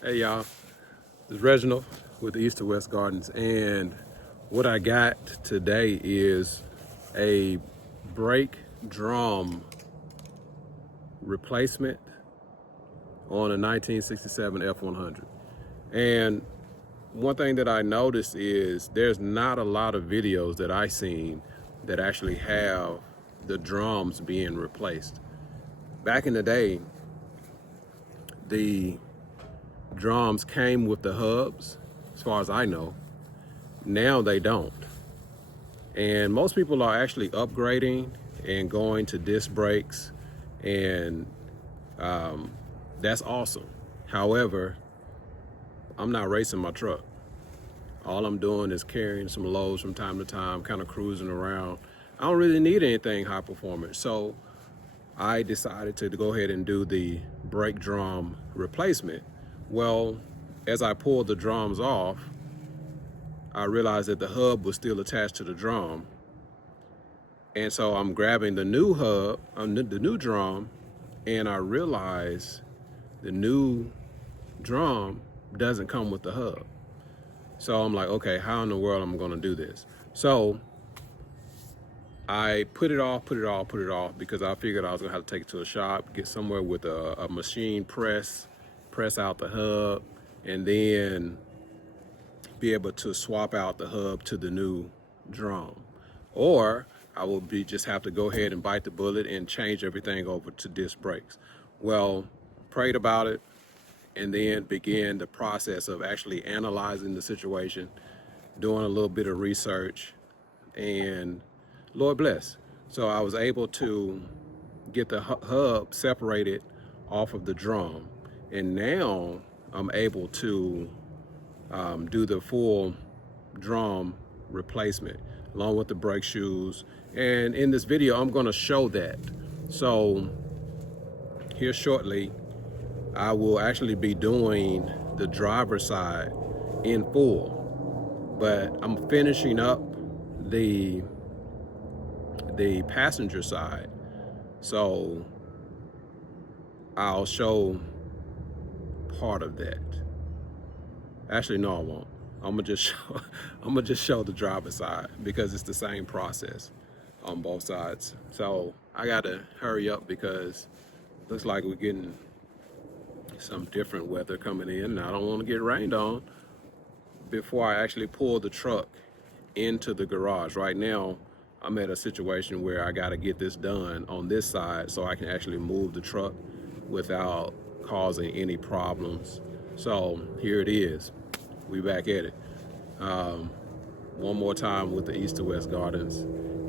Hey y'all, this is Reginald with the East to West Gardens, and what I got today is a brake drum replacement on a 1967 F100. And one thing that I noticed is there's not a lot of videos that I've seen that actually have the drums being replaced. Back in the day, the drums came with the hubs, as far as I know. Now they don't. And most people are actually upgrading and going to disc brakes, and that's awesome. However, I'm not racing my truck. All I'm doing is carrying some loads from time to time, kind of cruising around. I don't really need anything high performance. So I decided to go ahead and do the brake drum replacement. Well, as I pulled the drums off, I realized that the hub was still attached to the drum. And so I'm grabbing the new hub, the new drum, and I realize the new drum doesn't come with the hub. So I'm like, okay, how in the world am I gonna do this? So I put it off because I figured I was gonna have to take it to a shop, get somewhere with a machine press out the hub, and then be able to swap out the hub to the new drum. Or I will just have to go ahead and bite the bullet and change everything over to disc brakes. Well, prayed about it, and then began the process of actually analyzing the situation, doing a little bit of research, and Lord bless. So I was able to get the hub separated off of the drum, and now I'm able to do the full drum replacement along with the brake shoes. And in this video, I'm gonna show that. So here shortly, I will actually be doing the driver's side in full, but I'm finishing up the passenger side. So I'll show part of that. Actually, no, I won't. I'm gonna just show the driver's side because it's the same process on both sides. So I gotta hurry up because looks like we're getting some different weather coming in, and I don't want to get rained on before I actually pull the truck into the garage. Right now, I'm at a situation where I got to get this done on this side so I can actually move the truck without causing any problems. So here it is. We back at it. One more time with the East to West Gardens.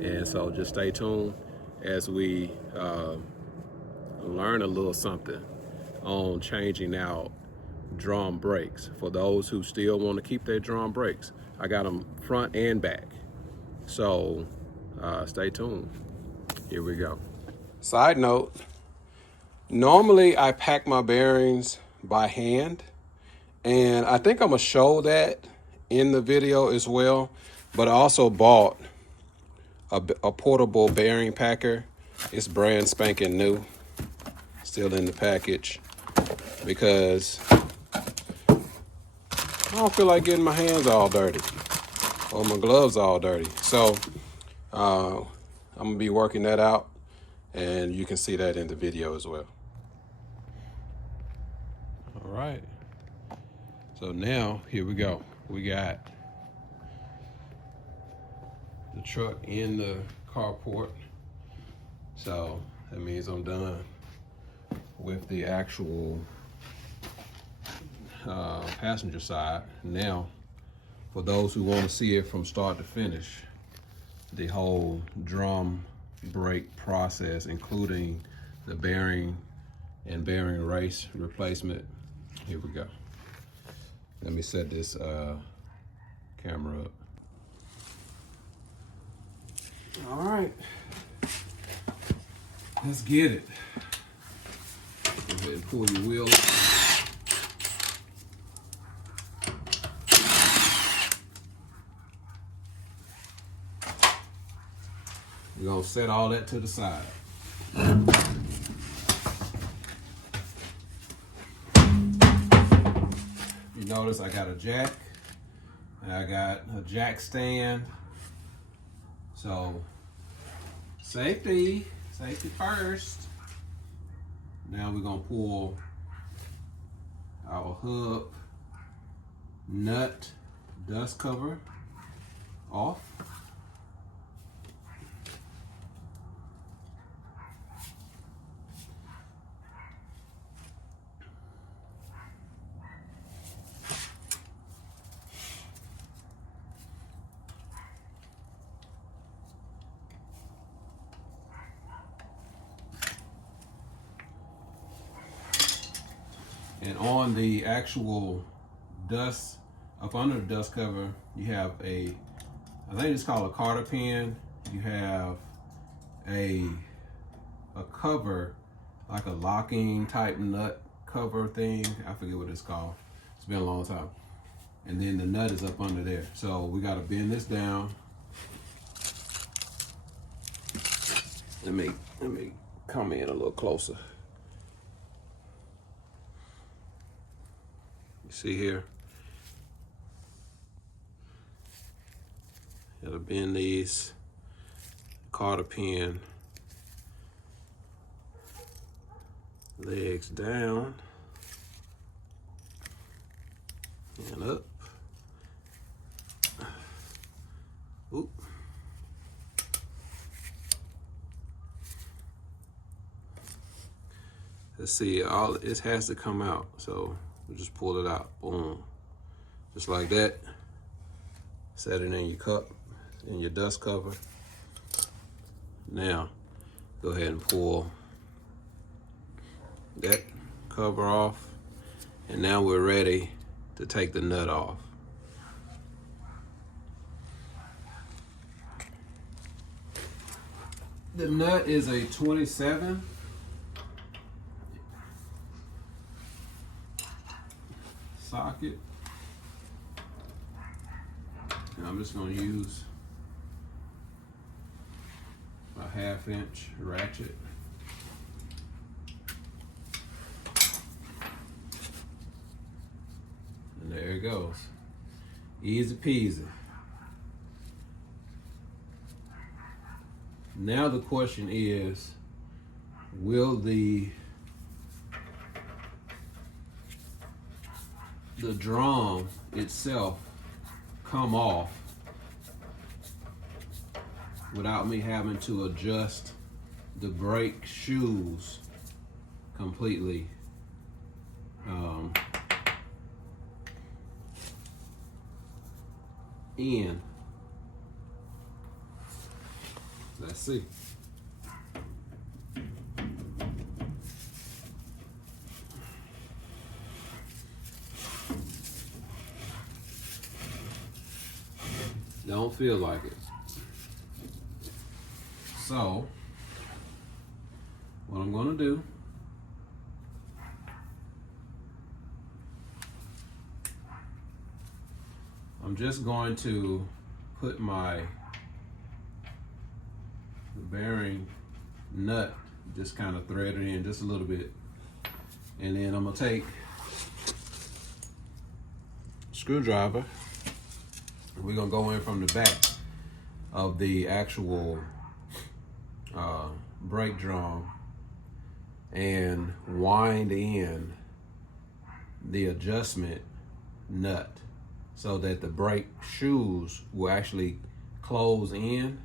And so just stay tuned as we learn a little something on changing out drum brakes. For those who still want to keep their drum brakes, I got them front and back. So stay tuned. Here we go. Side note, normally I pack my bearings by hand, and I think I'm gonna show that in the video as well, but I also bought a portable bearing packer. It's brand spanking new, still in the package, because I don't feel like getting my hands all dirty or my gloves all dirty. So I'm gonna be working that out, and you can see that in the video as well. All right. So now here we go. We got the truck in the carport. So that means I'm done with the actual passenger side. Now, for those who want to see it from start to finish, the whole drum brake process, including the bearing and bearing race replacement, here we go. Let me set this camera up. All right, let's get it. Go ahead and pull your wheel. We're gonna set all that to the side. notice I got a jack, and I got a jack stand. So safety first. Now we're gonna pull our hub nut dust cover off. And on the actual dust, up under the dust cover, you have I think it's called a cotter pin. You have a cover, like a locking type nut cover thing. I forget what it's called. It's been a long time. And then the nut is up under there. So we gotta bend this down. Let me come in a little closer. You see here? Gotta bend these cotter pin legs down and up. Oop. Let's see, all it has to come out, so we just pull it out. Boom. Just like that. Set it in your cup, in your dust cover. Now, go ahead and pull that cover off. And now we're ready to take the nut off. The nut is a 27. Socket. And I'm just going to use a 1/2 inch ratchet. And there it goes. Easy peasy. Now the question is, will the drum itself come off without me having to adjust the brake shoes completely? In. Let's see. Don't feel like it. So, what I'm gonna do, I'm just going to put my bearing nut, just kind of thread it in just a little bit. And then I'm gonna take a screwdriver. We're gonna go in from the back of the actual brake drum and wind in the adjustment nut so that the brake shoes will actually close in,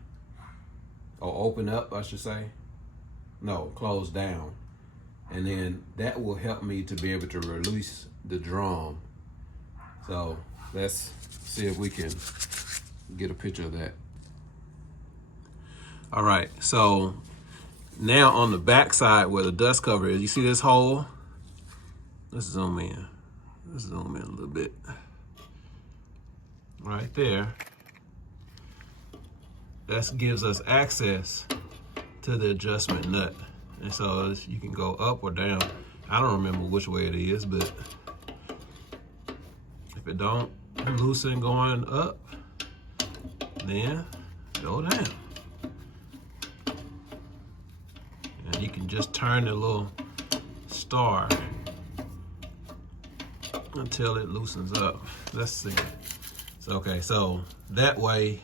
or open up, I should say. No, close down. And then that will help me to be able to release the drum. So let's see if we can get a picture of that. All right, so now on the back side where the dust cover is, you see this hole? Let's zoom in. Let's zoom in a little bit. Right there. That gives us access to the adjustment nut. And so you can go up or down. I don't remember which way it is, but if it don't loosen going up, then go down. And you can just turn the little star until it loosens up. Let's see. So, okay, so that way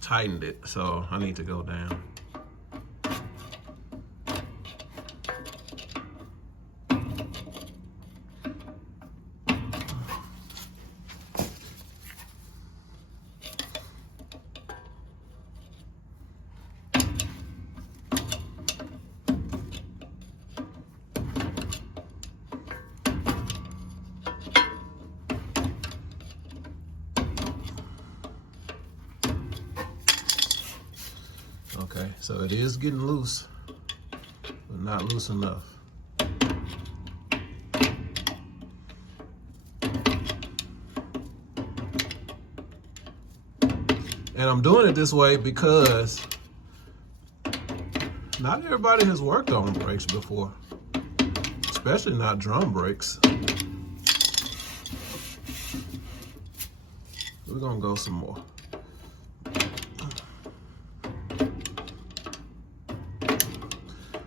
tightened it. So I need to go down. Okay, so it is getting loose, but not loose enough. And I'm doing it this way because not everybody has worked on brakes before, especially not drum brakes. We're gonna go some more.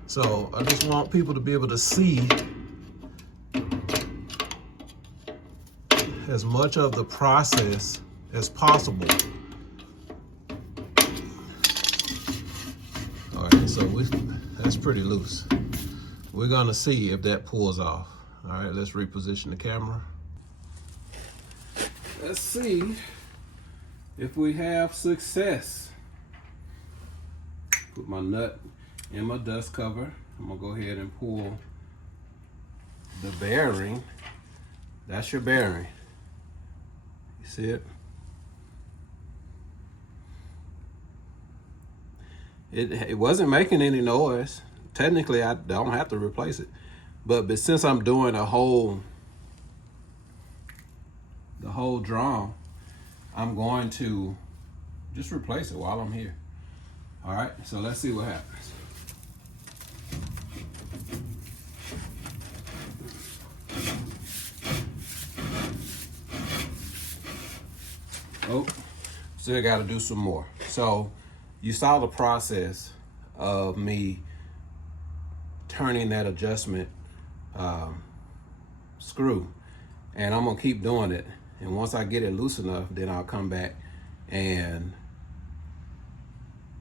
So I just want people to be able to see as much of the process as possible. All right, so that's pretty loose. We're gonna see if that pulls off. All right, let's reposition the camera. Let's see if we have success. Put my nut in my dust cover. I'm gonna go ahead and pull the bearing. That's your bearing. You see it? It wasn't making any noise. Technically, I don't have to replace it. But since I'm doing the whole drum, I'm going to just replace it while I'm here. All right, so let's see what happens. Oh, still got to do some more. So you saw the process of me turning that adjustment screw, and I'm gonna keep doing it. And once I get it loose enough, then I'll come back and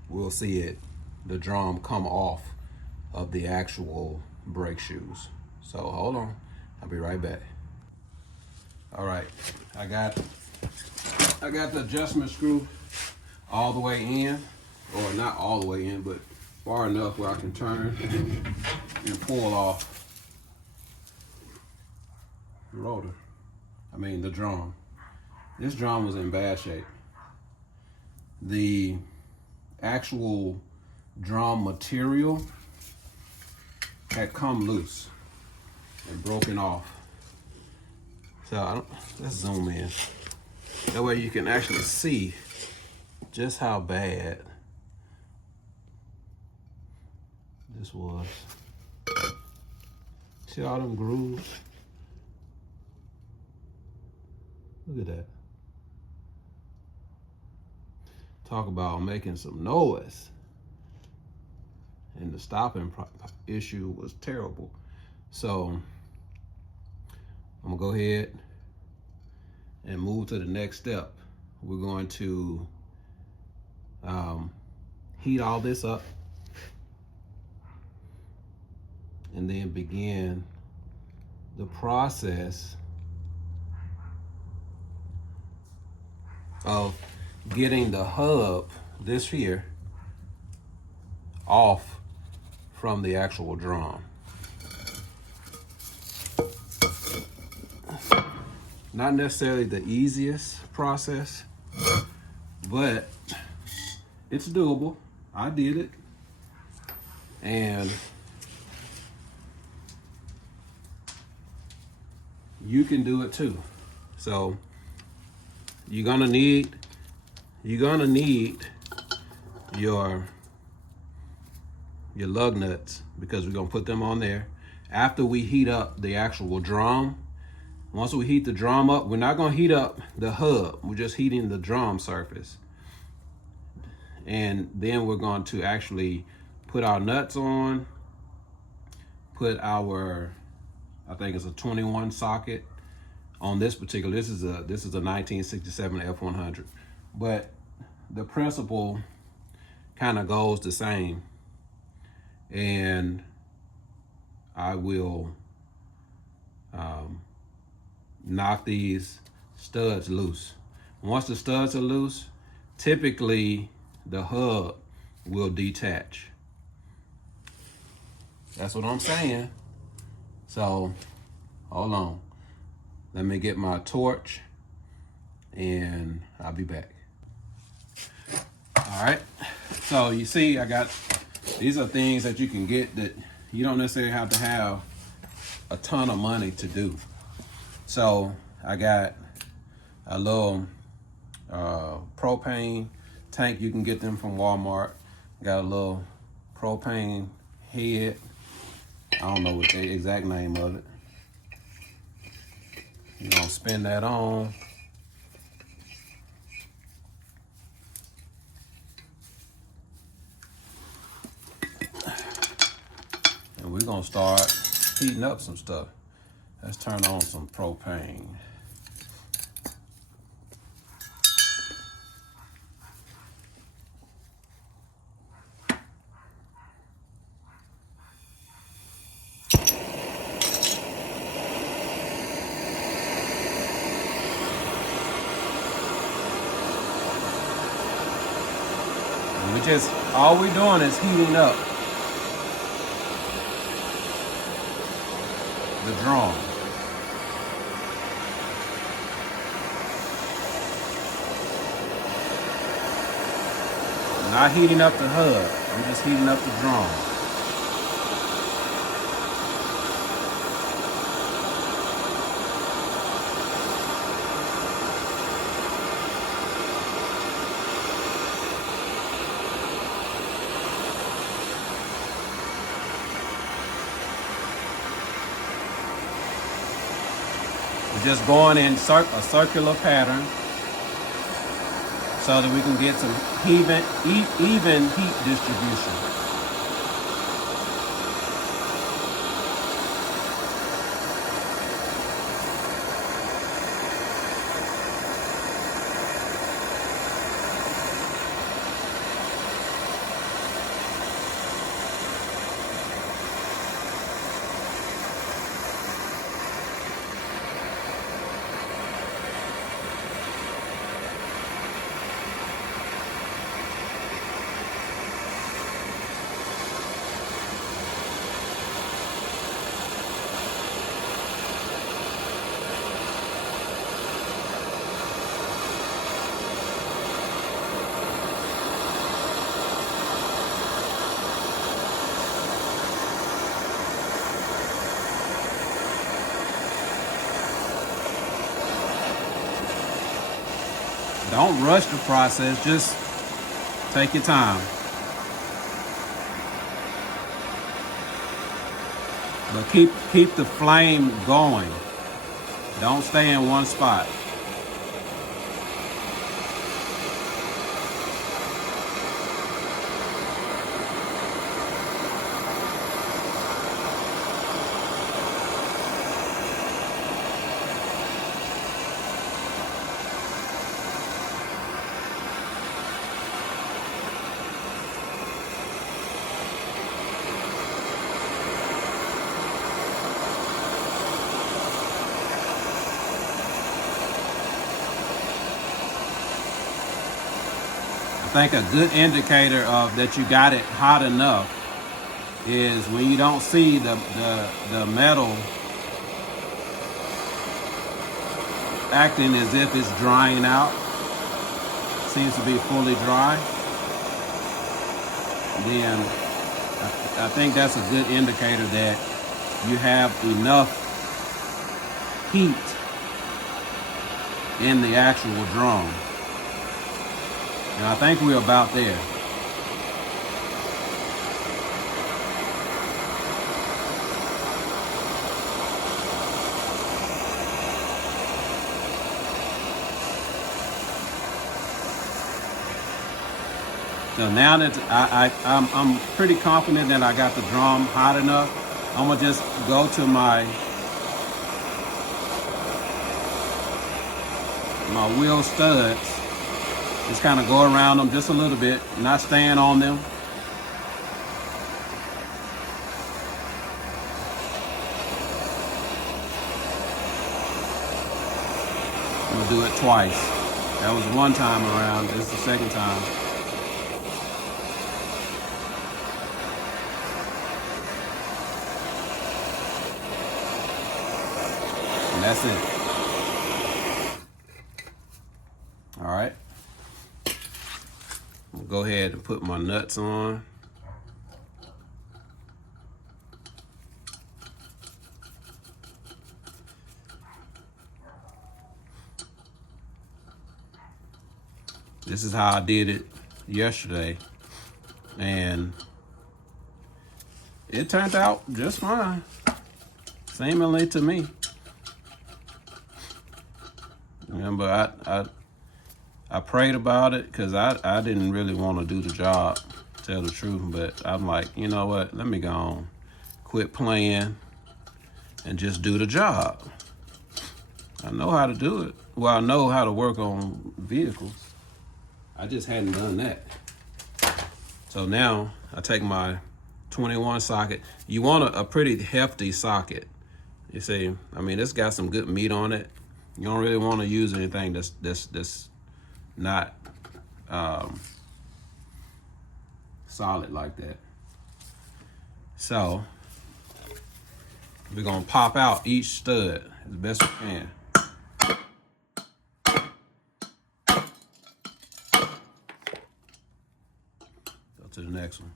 we'll see the drum come off of the actual brake shoes. So hold on, I'll be right back. All right, I got the adjustment screw all the way in, or not all the way in, but far enough where I can turn and pull off the rotor. I mean the drum. This drum was in bad shape. The actual drum material had come loose and broken off. So let's zoom in. That way you can actually see just how bad this was. See all them grooves? Look at that. Talk about making some noise. And the stopping issue was terrible. So I'm gonna go ahead and move to the next step. We're going to heat all this up and then begin the process of getting the hub, this here, off from the actual drum. Not necessarily the easiest process, but it's doable. I did it. And you can do it too. So you're gonna need your lug nuts, because we're gonna put them on there after we heat up the actual drum. Once we heat the drum up, we're not gonna heat up the hub. We're just heating the drum surface. And then we're going to actually put our nuts on, put our, I think it's a 21 socket, on this particular. This is a 1967 F100, but the principle kind of goes the same. And I will knock these studs loose. Once the studs are loose, typically the hub will detach. That's what I'm saying. So hold on, let me get my torch and I'll be back. All right, so you see I got, these are things that you can get that you don't necessarily have to have a ton of money to do. So I got a little propane tank. You can get them from Walmart. Got a little propane head. I don't know what the exact name of it. You're gonna spin that on. And we're gonna start heating up some stuff. Let's turn on some propane. All we're doing is heating up the drum. Not heating up the hub, I'm just heating up the drum. Just going in a circular pattern so that we can get some even heat distribution. Don't rush the process, just take your time. But keep the flame going. Don't stay in one spot. I think a good indicator of that you got it hot enough is when you don't see the metal acting as if it's drying out. Seems to be fully dry. Then I think that's a good indicator that you have enough heat in the actual drum. And I think we're about there. So now that I'm pretty confident that I got the drum hot enough, I'm gonna just go to my my wheel studs. Just kind of go around them just a little bit, not staying on them. I'm gonna do it twice. That was one time around, this is the second time. And that's it. All right. I'll go ahead and put my nuts on. This is how I did it yesterday, and it turned out just fine, seemingly to me. Remember, I prayed about it because I didn't really want to do the job, to tell the truth, but I'm like, you know what, let me go on, quit playing and just do the job. I know how to do it. Well, I know how to work on vehicles. I just hadn't done that. So now I take my 21 socket. You want a pretty hefty socket. You see, I mean, it's got some good meat on it. You don't really want to use anything that's not solid like that. So we're gonna pop out each stud as best we can. Go to the next one.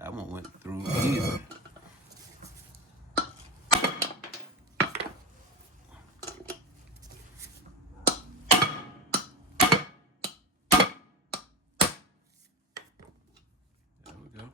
That one went through easy. There we go.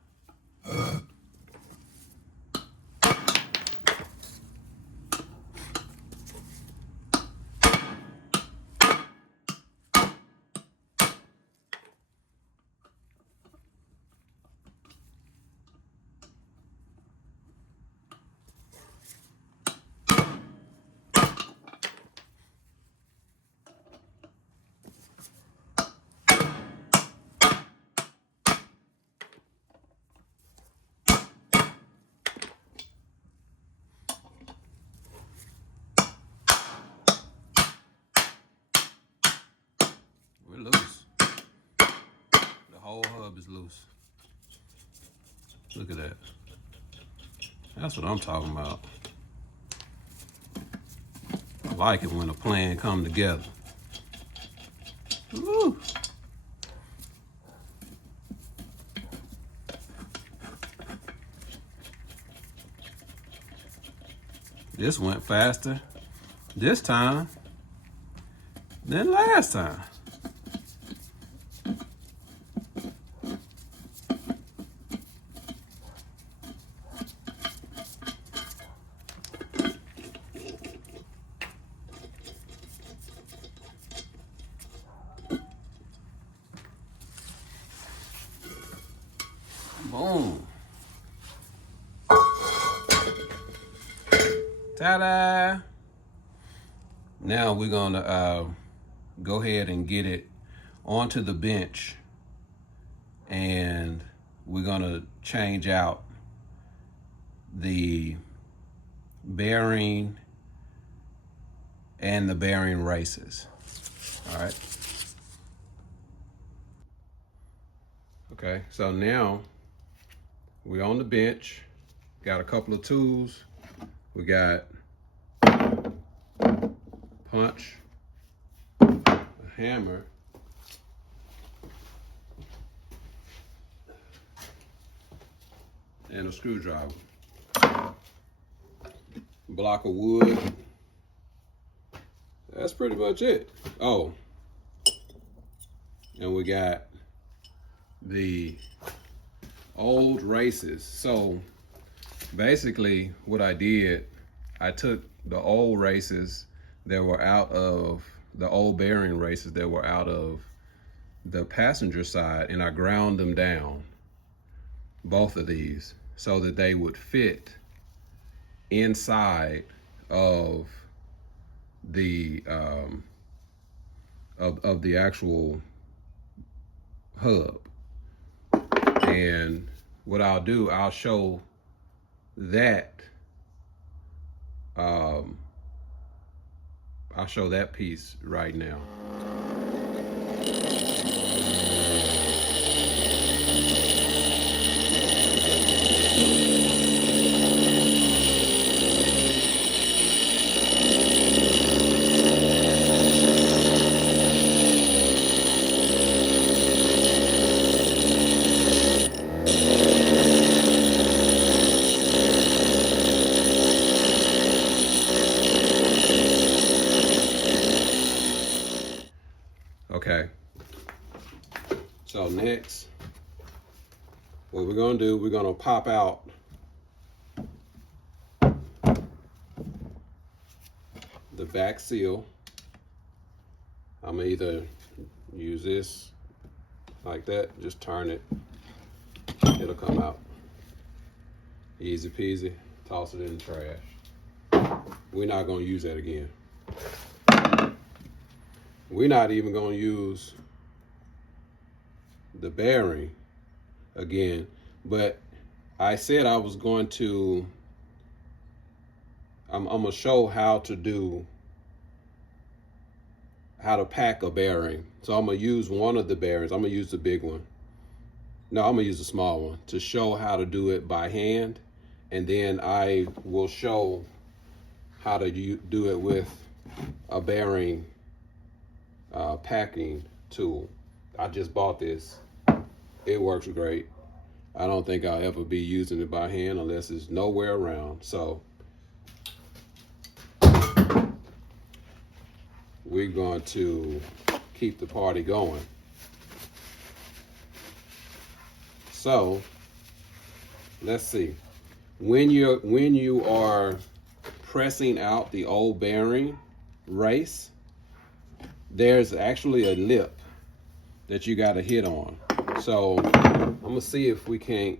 We're loose. The whole hub is loose. Look at that. That's what I'm talking about. I like it when a plan come together. Woo. This went faster this time than last time. Boom. Ta-da! Now we're gonna go ahead and get it onto the bench, and we're gonna change out the bearing and the bearing races. All right. Okay, so now we're on the bench, got a couple of tools. We got punch, a hammer, and a screwdriver. Block of wood. That's pretty much it. Oh, and we got the old races. So basically what I did, I took the old races that were out of the old bearing races that were out of the passenger side, and I ground them down, both of these, so that they would fit inside of the of the actual hub. And what I'll do, I'll show that piece right now. Okay, so next, what we're gonna do, we're gonna pop out the back seal. I'm gonna either use this like that, just turn it, it'll come out. Easy peasy, toss it in the trash. We're not gonna use that again. We're not even gonna use the bearing again, but I said I was going to, I'm gonna show how to pack a bearing. So I'm gonna use one of the bearings. I'm gonna use the big one. No, I'm gonna use the small one to show how to do it by hand. And then I will show how to do it with a bearing packing tool. I just bought this. It works great. I don't think I'll ever be using it by hand unless it's nowhere around. So we're going to keep the party going. So let's see. When you are pressing out the old bearing race, there's actually a lip that you got to hit on. So I'm gonna see if we can't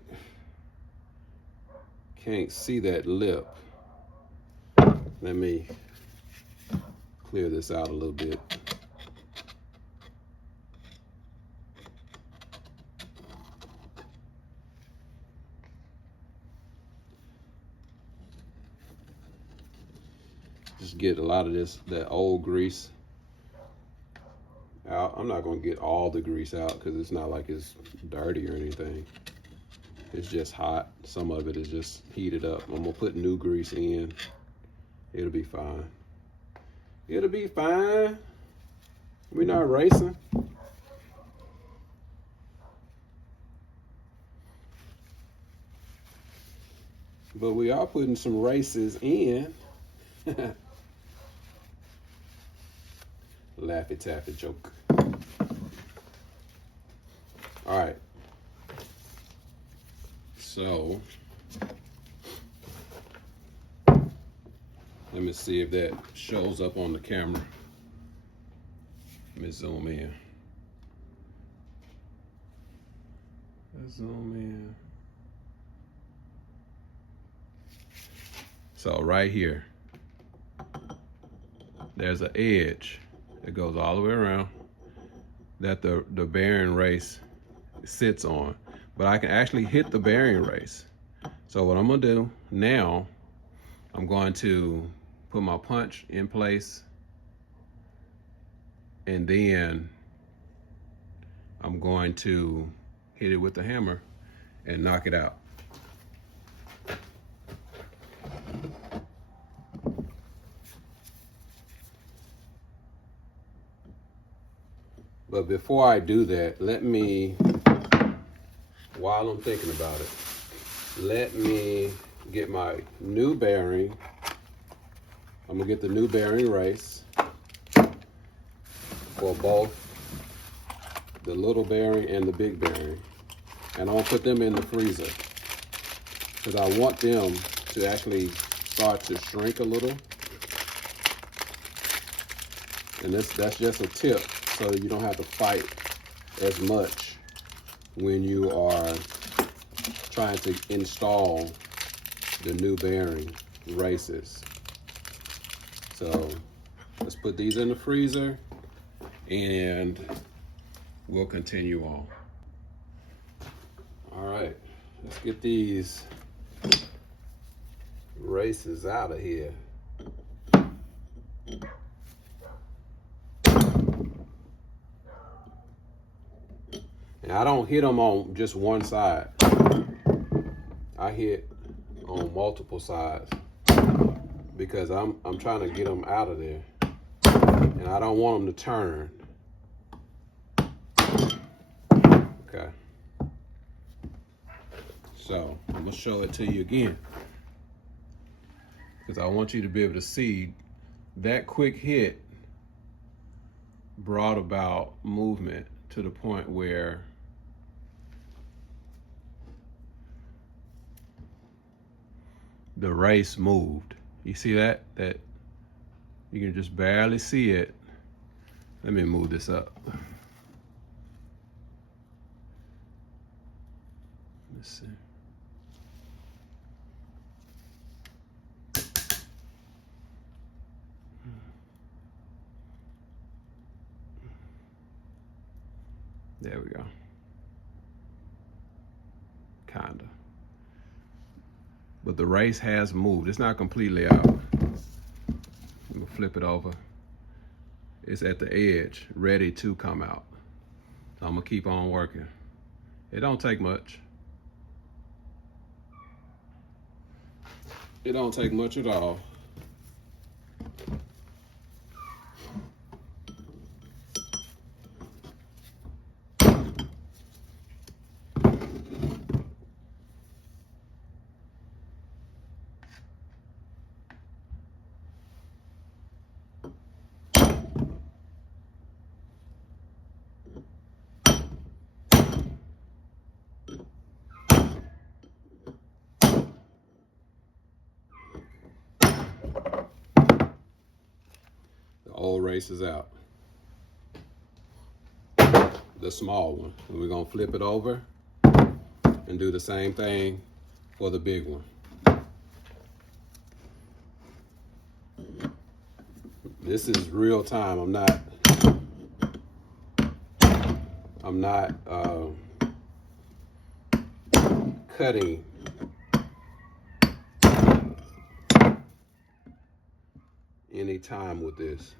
see that lip. Let me clear this out a little bit. Just get a lot of that old grease out. I'm not gonna get all the grease out because it's not like it's dirty or anything. It's just hot. Some of it is just heated up. I'm gonna put new grease in. It'll be fine. It'll be fine. We're not racing. But we are putting some races in. Laffy Taffy joke. All right. So let me see if that shows up on the camera. Let me zoom in. Let's zoom in. So right here, there's an edge that goes all the way around that the bearing race sits on. But I can actually hit the bearing race. So what I'm gonna do now, I'm going to put my punch in place, and then I'm going to hit it with the hammer and knock it out. But before I do that, let me, while I'm thinking about it, let me get my new bearing. I'm gonna get the new bearing race for both the little bearing and the big bearing. And I'm gonna put them in the freezer because I want them to actually start to shrink a little. And that's just a tip, so you don't have to fight as much when you are trying to install the new bearing. races. So let's put these in the freezer and we'll continue on. All right, let's get these races out of here. And I don't hit them on just one side. I hit on multiple sides because I'm trying to get them out of there, and I don't want them to turn. Okay. So I'm gonna show it to you again because I want you to be able to see that quick hit brought about movement to the point where the race moved. You see that? That you can just barely see it. Let me move this up. Let's see. There we go. Kinda. But the race has moved. It's not completely out. I'm gonna flip it over. It's at the edge, ready to come out. So I'm gonna keep on working. It don't take much. It don't take much at all. Old race is out. The small one. And we're gonna flip it over and do the same thing for the big one. This is real time. I'm not cutting any time with this,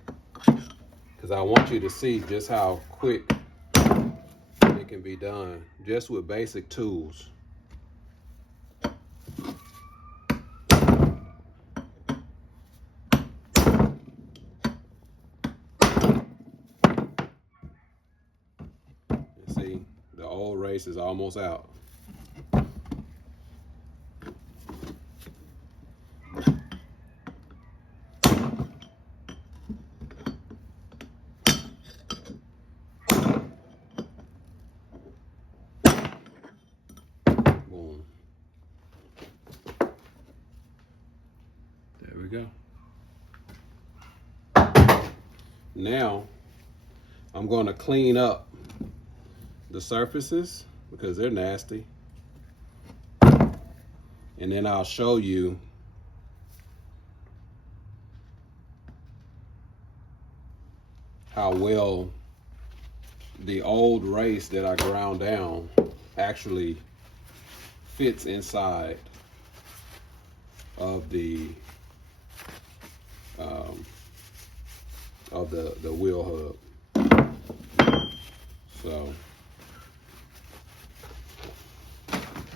because I want you to see just how quick it can be done just with basic tools. You see, the old race is almost out. There we go. Now I'm going to clean up the surfaces because they're nasty, and then I'll show you how well the old race that I ground down actually fits inside of the wheel hub. So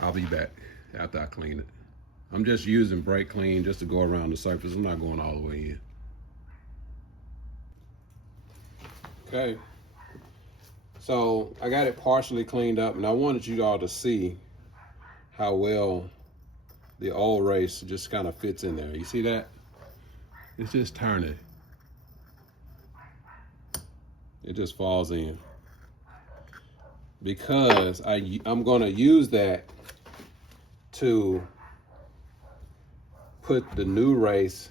I'll be back after I clean it. I'm just using brake clean just to go around the surface. I'm not going all the way in. Okay, so I got it partially cleaned up, and I wanted you all to see how well the old race just kind of fits in there. You see that? It's just turning. It just falls in. Because I'm gonna use that to put the new race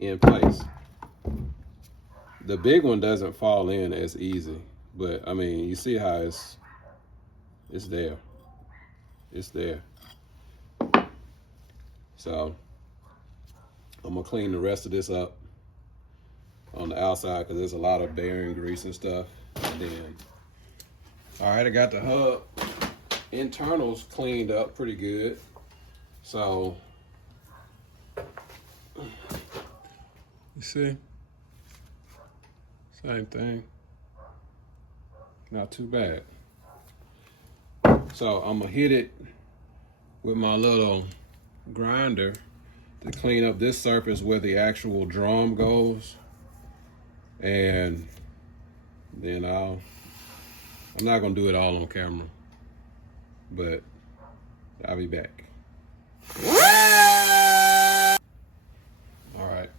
in place. The big one doesn't fall in as easy, but I mean, you see how it's there. It's there. So I'm gonna clean the rest of this up on the outside because there's a lot of bearing grease and stuff. And then, all right, I got the hub internals cleaned up pretty good. So, you see, same thing, not too bad. So I'm gonna hit it with my little grinder to clean up this surface where the actual drum goes. And then I'm not gonna do it all on camera, but I'll be back. All right,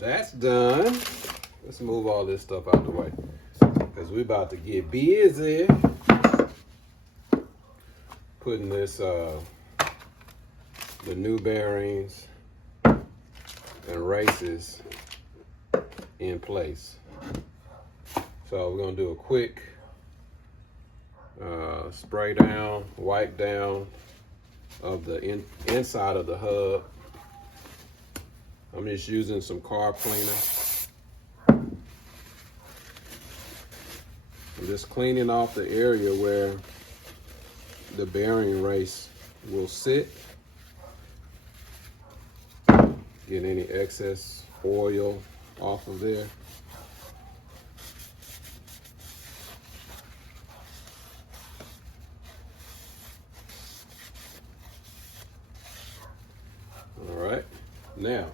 that's done. Let's move all this stuff out the way because we're about to get busy putting this, the new bearings and races in place. So we're gonna do a quick spray down, wipe down of the inside of the hub. I'm just using some carb cleaner. I'm just cleaning off the area where the bearing race will sit. Get any excess oil off of there. All right, now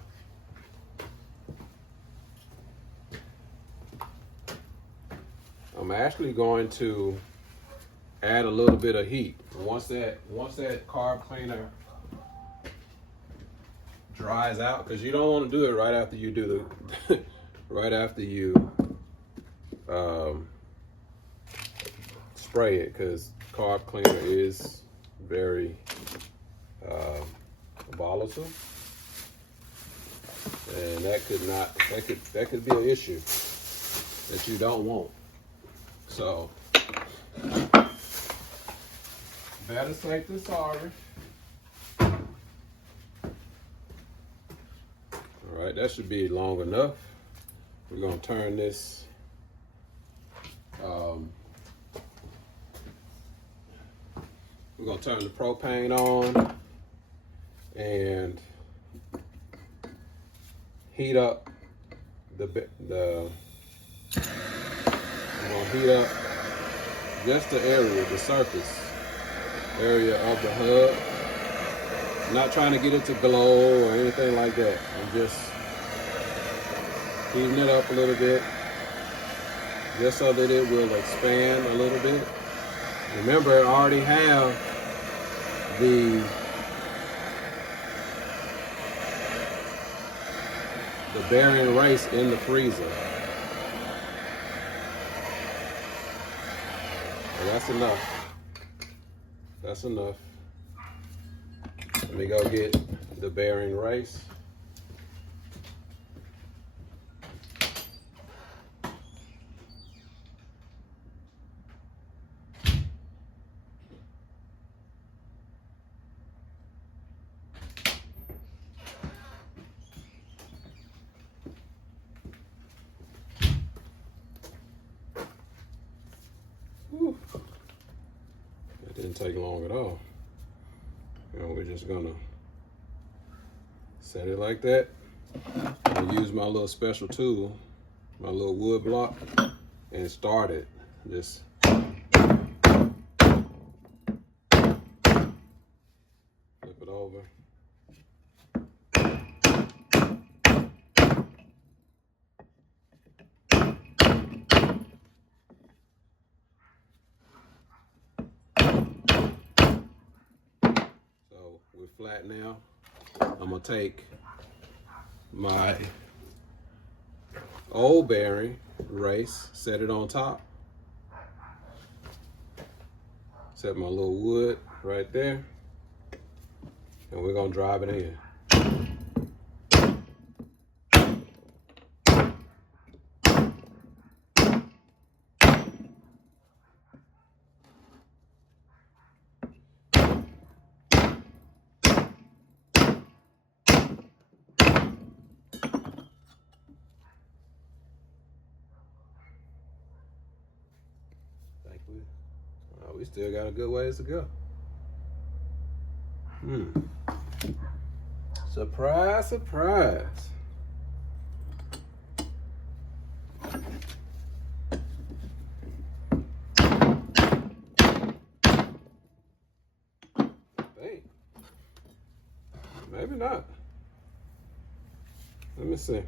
I'm actually going to add a little bit of heat. Once that carb cleaner dries out, because you don't want to do it right after you do the right after you spray it, because carb cleaner is very volatile, and that could be an issue that you don't want. So better safe than sorry. All right, that should be long enough. We're gonna turn this we're gonna turn the propane on and heat up I'm gonna heat up just the area, the surface area of the hub. I'm not trying to get it to glow or anything like that. I'm just heating it up a little bit, just so that it will expand a little bit. Remember, I already have the bearing race in the freezer. And that's enough. That's enough. Let me go get the bearing race. Whew. That didn't take long at all. And we're just gonna set it like that. I'm gonna use my little special tool, my little wood block, and start it. Just flip it over. So we're flat now. I'm gonna take my old bearing race, set it on top. Set my little wood right there. And we're gonna drive it in. We still got a good ways to go. Surprise, surprise. Hey, maybe not. Let me see.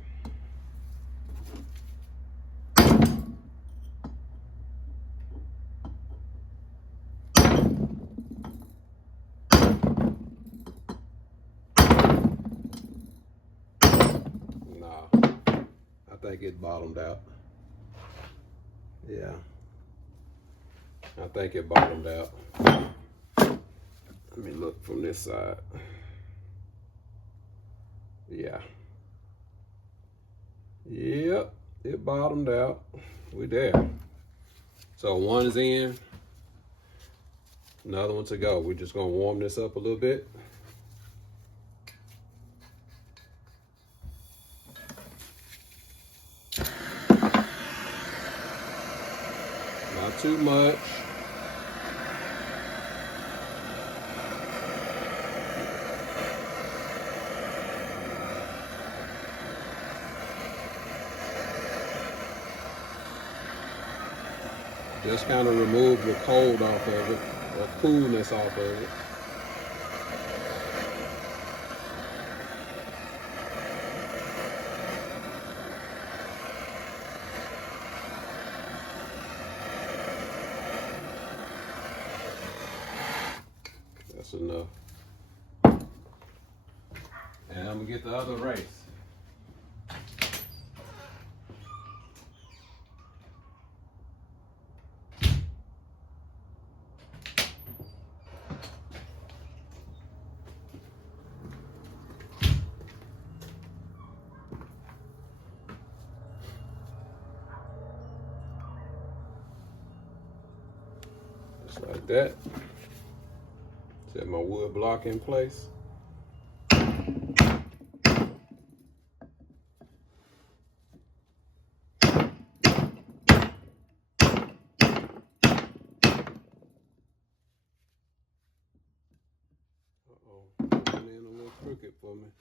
I think it bottomed out. Yeah. I think it bottomed out. Let me look from this side. Yeah. Yep, it bottomed out. We there. So one's in, another one to go. We're just gonna warm this up a little bit. Not too much. Just kind of remove the cold off of it, or coolness off of it. That's enough. And I'm gonna get the other race. Just like that. Set my wood block in place. Coming in a little crooked for me.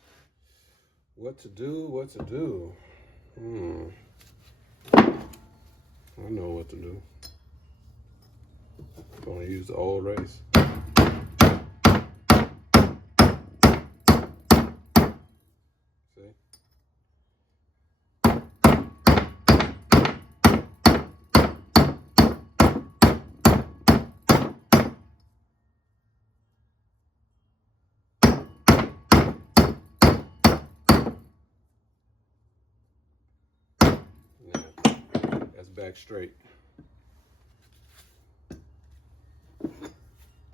What to do, what to do? I know what to do. I'm gonna use the old race. See? That's back straight.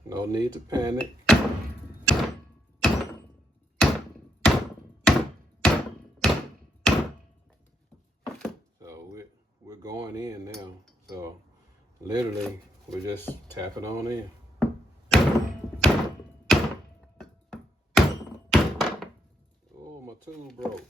No need to panic. So we're going in now. So literally we're just tapping on in. Oh, my tool broke.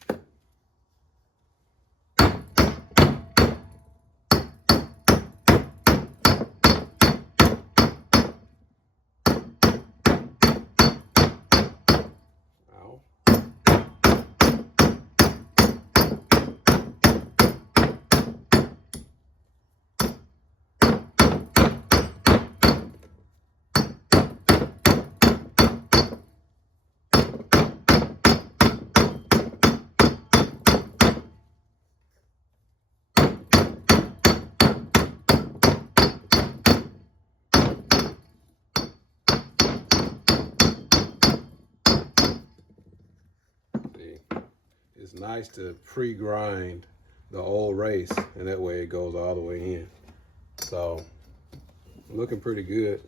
It's nice to pre-grind the old race, and that way it goes all the way in. So, looking pretty good.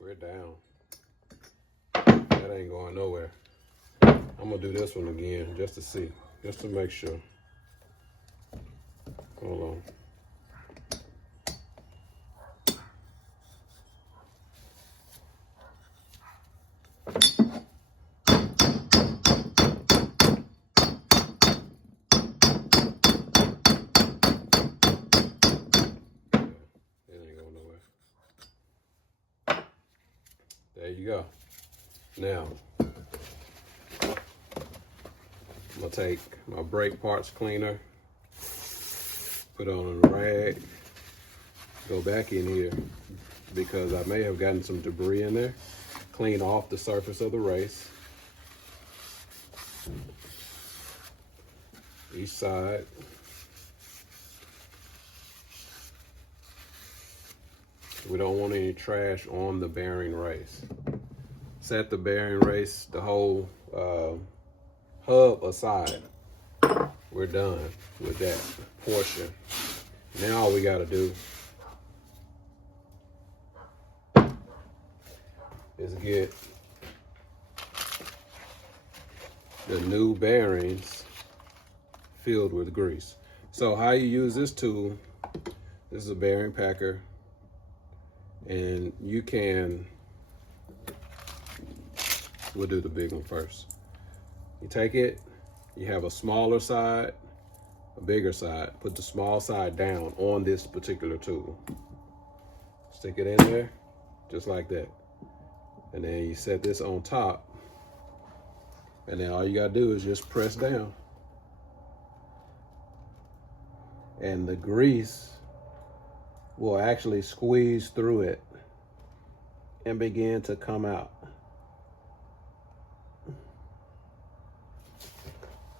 We're down. That ain't going nowhere. I'm gonna do this one again just to see, just to make sure. Hold on. go. Now, I'm gonna take my brake parts cleaner, put it on a rag, go back in here because I may have gotten some debris in there. Clean off the surface of the race. Each side. We don't want any trash on the bearing race. Set the bearing race, the whole hub aside. We're done with that portion. Now all we gotta do is get the new bearings filled with grease. So how you use this tool, this is a bearing packer, and you can, we'll do the big one first. You take it, you have a smaller side, a bigger side. Put the small side down on this particular tool. Stick it in there, just like that. And then you set this on top. And then all you gotta do is just press down. And the grease will actually squeeze through it and begin to come out.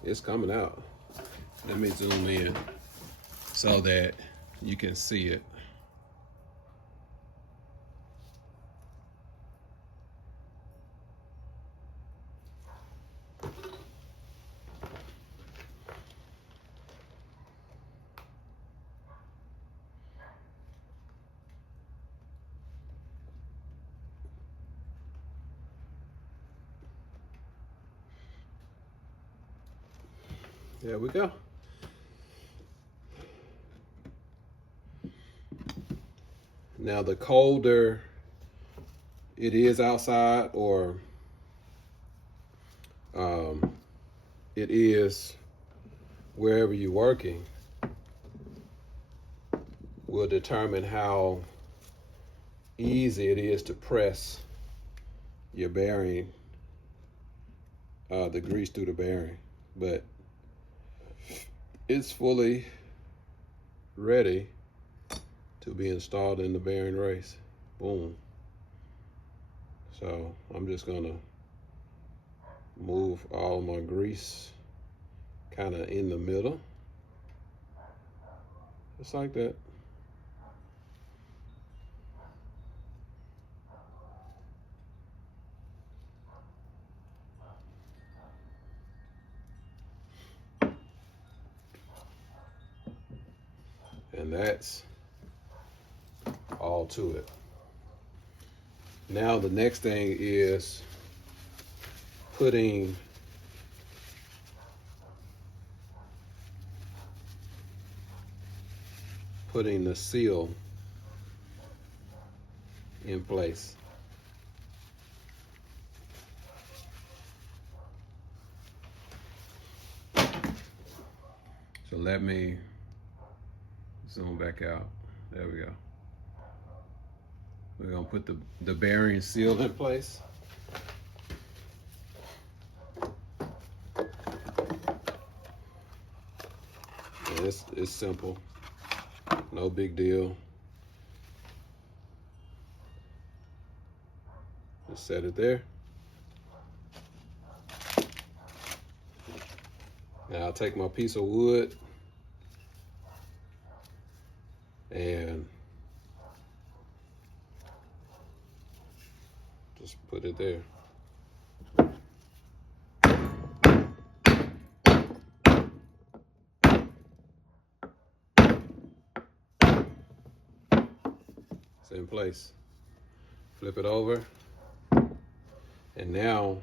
It's coming out. Let me zoom in so that you can see it. There we go. Now, the colder it is outside, or it is wherever you're working, will determine how easy it is to press your bearing, the grease through the bearing. But it's fully ready to be installed in the bearing race. Boom. So I'm just gonna move all my grease kind of in the middle, just like that. And that's all to it. Now the next thing is putting the seal in place. So let me zoom back out. There we go. We're gonna put the bearing seal in place. And it's simple, no big deal. Just set it there. Now I'll take my piece of wood and just put it there. It's in place. Flip it over. And now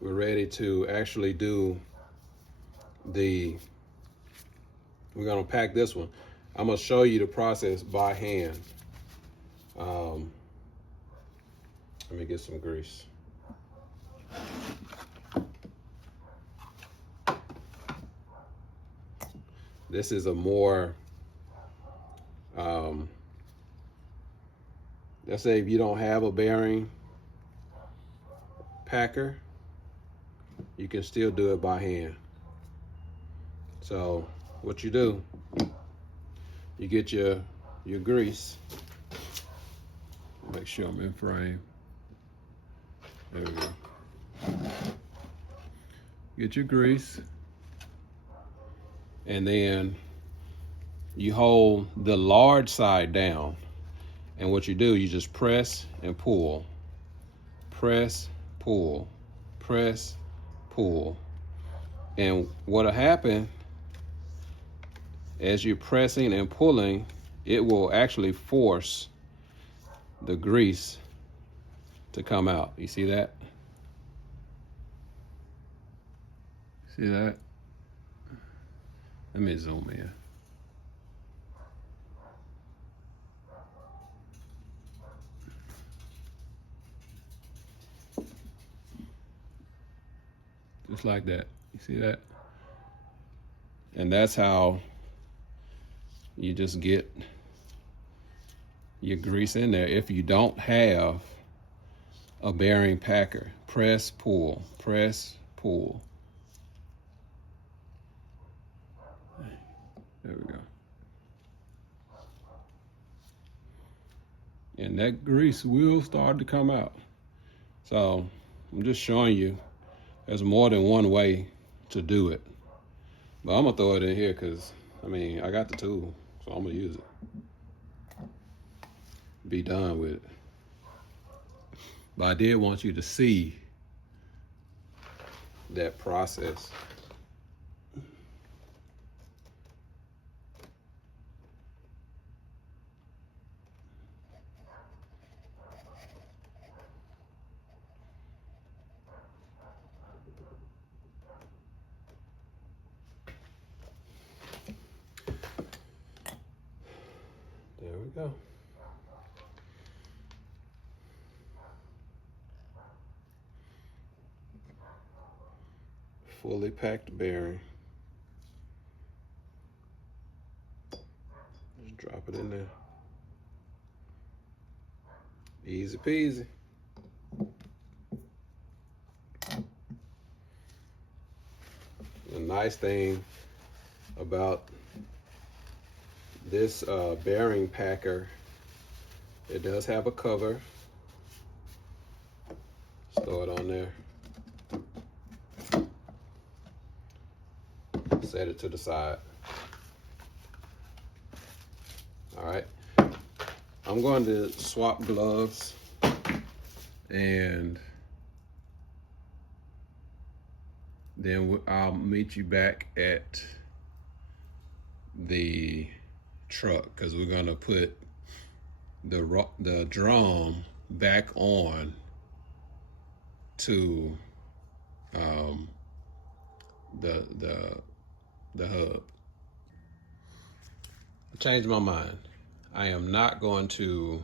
we're ready to actually do we're gonna pack this one. I'm gonna show you the process by hand. Let me get some grease. This is a more let's say if you don't have a bearing packer, you can still do it by hand. So what you do, you get your grease. Make sure I'm in frame. There we go. Get your grease, and then you hold the large side down, and what you do, you just press and pull, press, pull, press, pull. And what'll happen as you're pressing and pulling, it will actually force the grease to come out. You see that? See that? Let me zoom in. Just like that. You see that? And that's how you just get your grease in there. If you don't have a bearing packer, press, pull, press, pull. There we go. And that grease will start to come out. So I'm just showing you there's more than one way to do it. But I'm gonna throw it in here because, I mean, I got the tool, so I'm gonna use it. Be done with it. But I did want you to see that process. There we go. Fully packed bearing. Just drop it in there. Easy peasy. The nice thing about this bearing packer, it does have a cover. Just throw it on there. Set it to the side. All right. I'm going to swap gloves, and then I'll meet you back at the truck because we're gonna put the drum back on to the hub. I changed my mind. I am not going to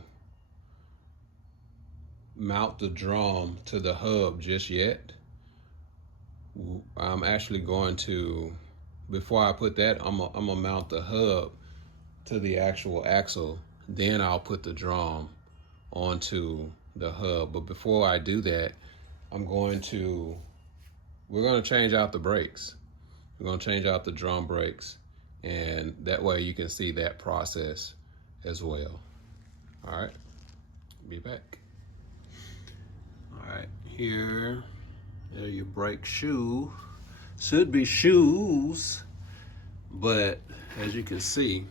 mount the drum to the hub just yet. I'm actually going to, before I put that, I'm gonna mount the hub to the actual axle. Then I'll put the drum onto the hub. But before I do that, we're gonna change out the brakes. We're gonna change out the drum brakes, and that way you can see that process as well. All right, be back. All right, here are your brake shoe. Should be shoes, but as you can see,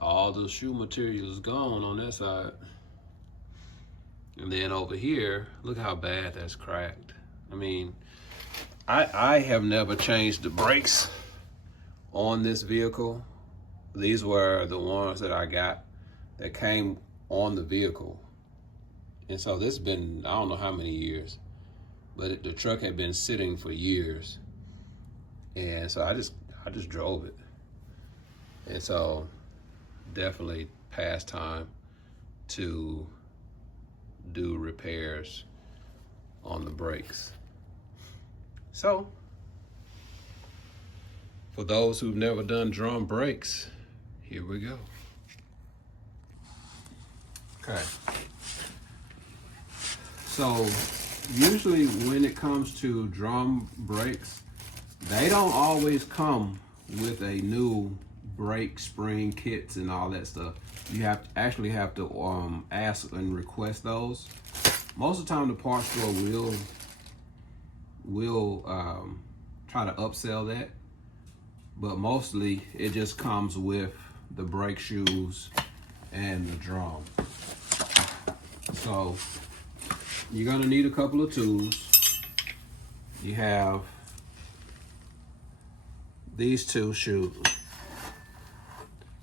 all the shoe material is gone on that side. And then over here, look how bad that's cracked. I mean, I have never changed the brakes on this vehicle. These were the ones that I got that came on the vehicle. And so this has been, I don't know how many years, but the truck had been sitting for years. And so I just drove it. And so definitely past time to do repairs on the brakes. So for those who've never done drum brakes, here we go. Okay. So usually when it comes to drum brakes, they don't always come with a new brake spring kits and all that stuff. You actually have to ask and request those. Most of the time the parts store will try to upsell that, but mostly it just comes with the brake shoes and the drum. So you're gonna need a couple of tools. You have these two shoes.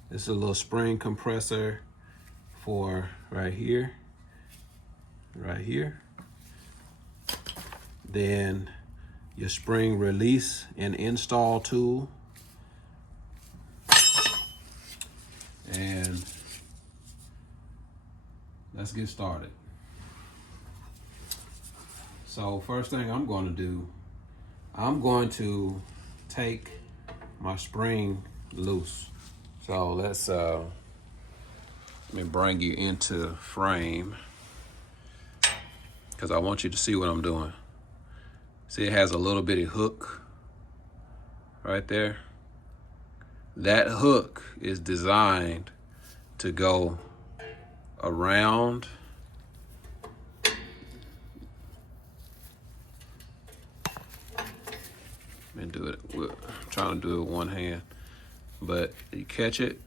This is a little spring compressor for right here. Then your spring release and install tool. And let's get started. So first thing I'm going to do, I'm going to take my spring loose. So let me bring you into frame, because I want you to see what I'm doing. See, it has a little bitty hook right there. That hook is designed to go around and do it. I'm trying to do it with one hand, but you catch it.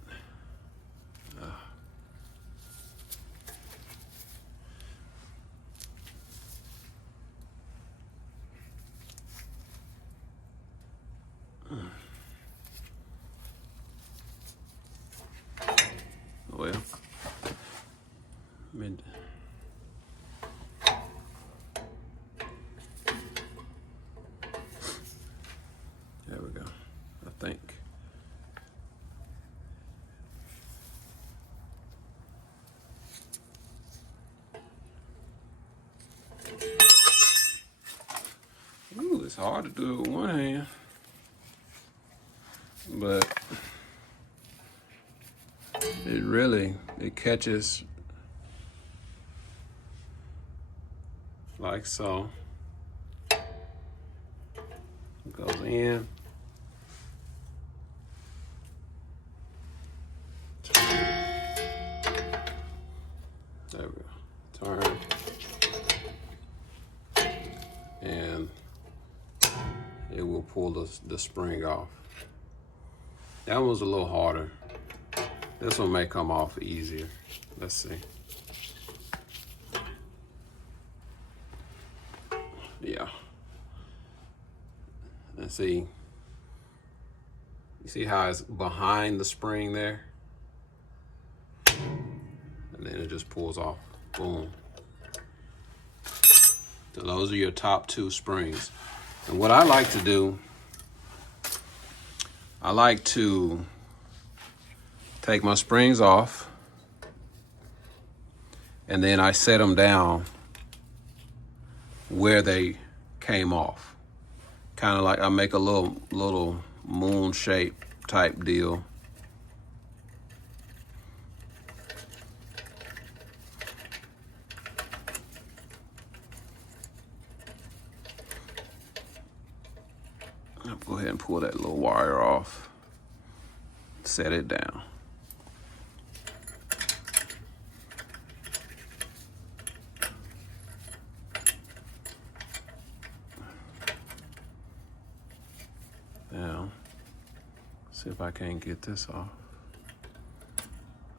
Well, there we go, I think. Ooh, it's hard to do it with one hand, but it catches like so. It goes in. There we go. Turn. And it will pull the spring off. That one was a little harder. This one may come off easier. Let's see. Yeah. And see, you see how it's behind the spring there? And then it just pulls off. Boom. So those are your top two springs. And what I like to do, I like to take my springs off, and then I set them down where they came off. Kind of like I make a little moon shape type deal. I'll go ahead and pull that little wire off. Set it down. Now, see if I can't get this off.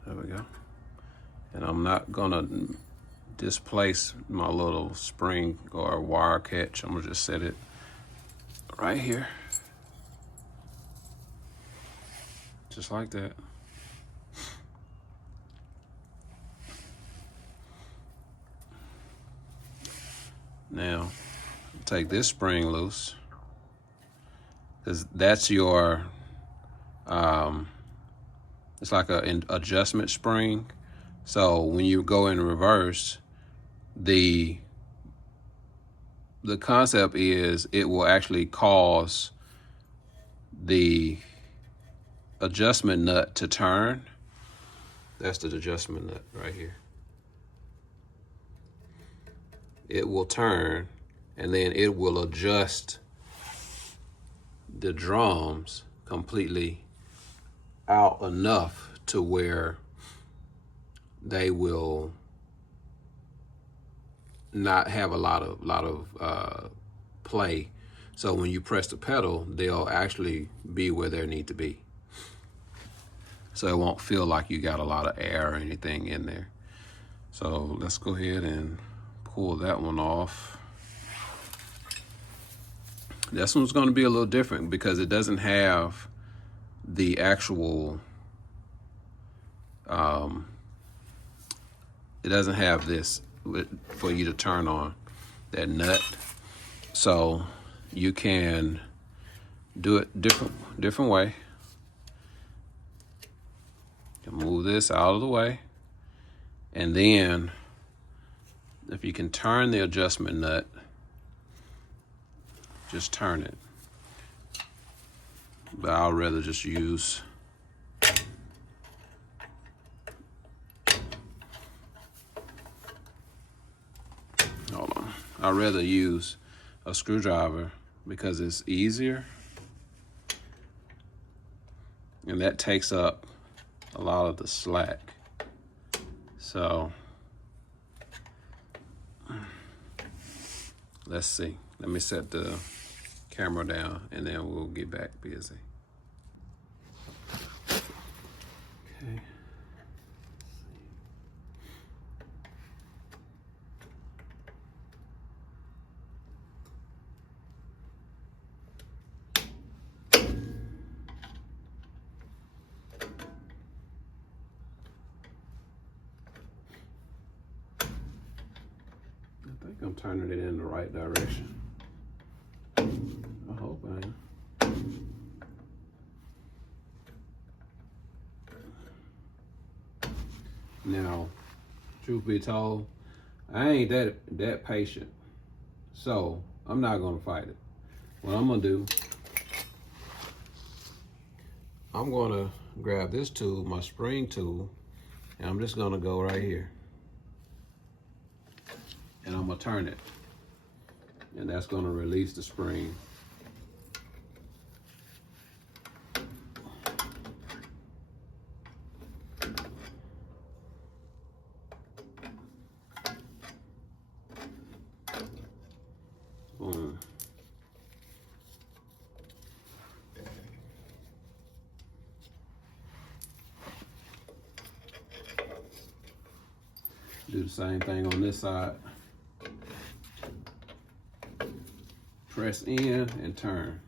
There we go. And I'm not gonna displace my little spring or wire catch. I'm gonna just set it right here. Just like that. Now, take this spring loose, because that's your, it's like an adjustment spring. So when you go in reverse, the concept is it will actually cause the adjustment nut to turn. That's the adjustment nut right here. it will turn, and then it will adjust the drums completely out enough to where they will not have a lot of play. So when you press the pedal, they'll actually be where they need to be. So it won't feel like you got a lot of air or anything in there. So let's go ahead and pull that one off. This one's going to be a little different because it doesn't have the actual, it doesn't have this for you to turn on that nut. So you can do it different way. You can move this out of the way. And then if you can turn the adjustment nut, just turn it. But I'll rather just use I'd rather use a screwdriver because it's easier, and that takes up a lot of the slack. So let's see. Let me set the camera down and then we'll get back busy. Okay. I think I'm turning it in the right direction. I hope I am. Now, truth be told, I ain't that patient, so I'm not gonna fight it. What I'm gonna do, I'm gonna grab this tool, my spring tool, and I'm just gonna go right here. And I'm gonna turn it. And that's gonna release the spring. Boom. Do the same thing on this side. Press in and turn.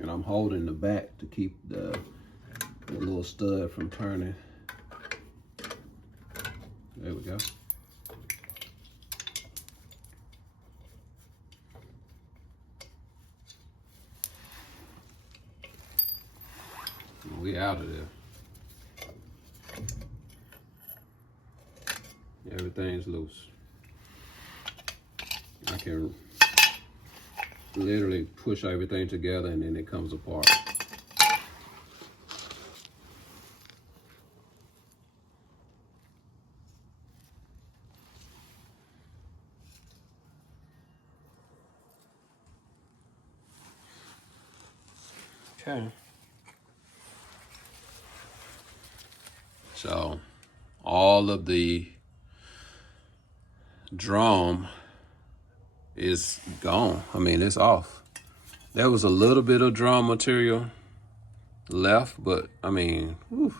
And I'm holding the back to keep the little stud from turning. There we go. We out of there. Everything's loose. I can literally push everything together and then it comes apart. Okay. So all of the drum is gone. I mean, it's off. There was a little bit of drum material left, but I mean, whew,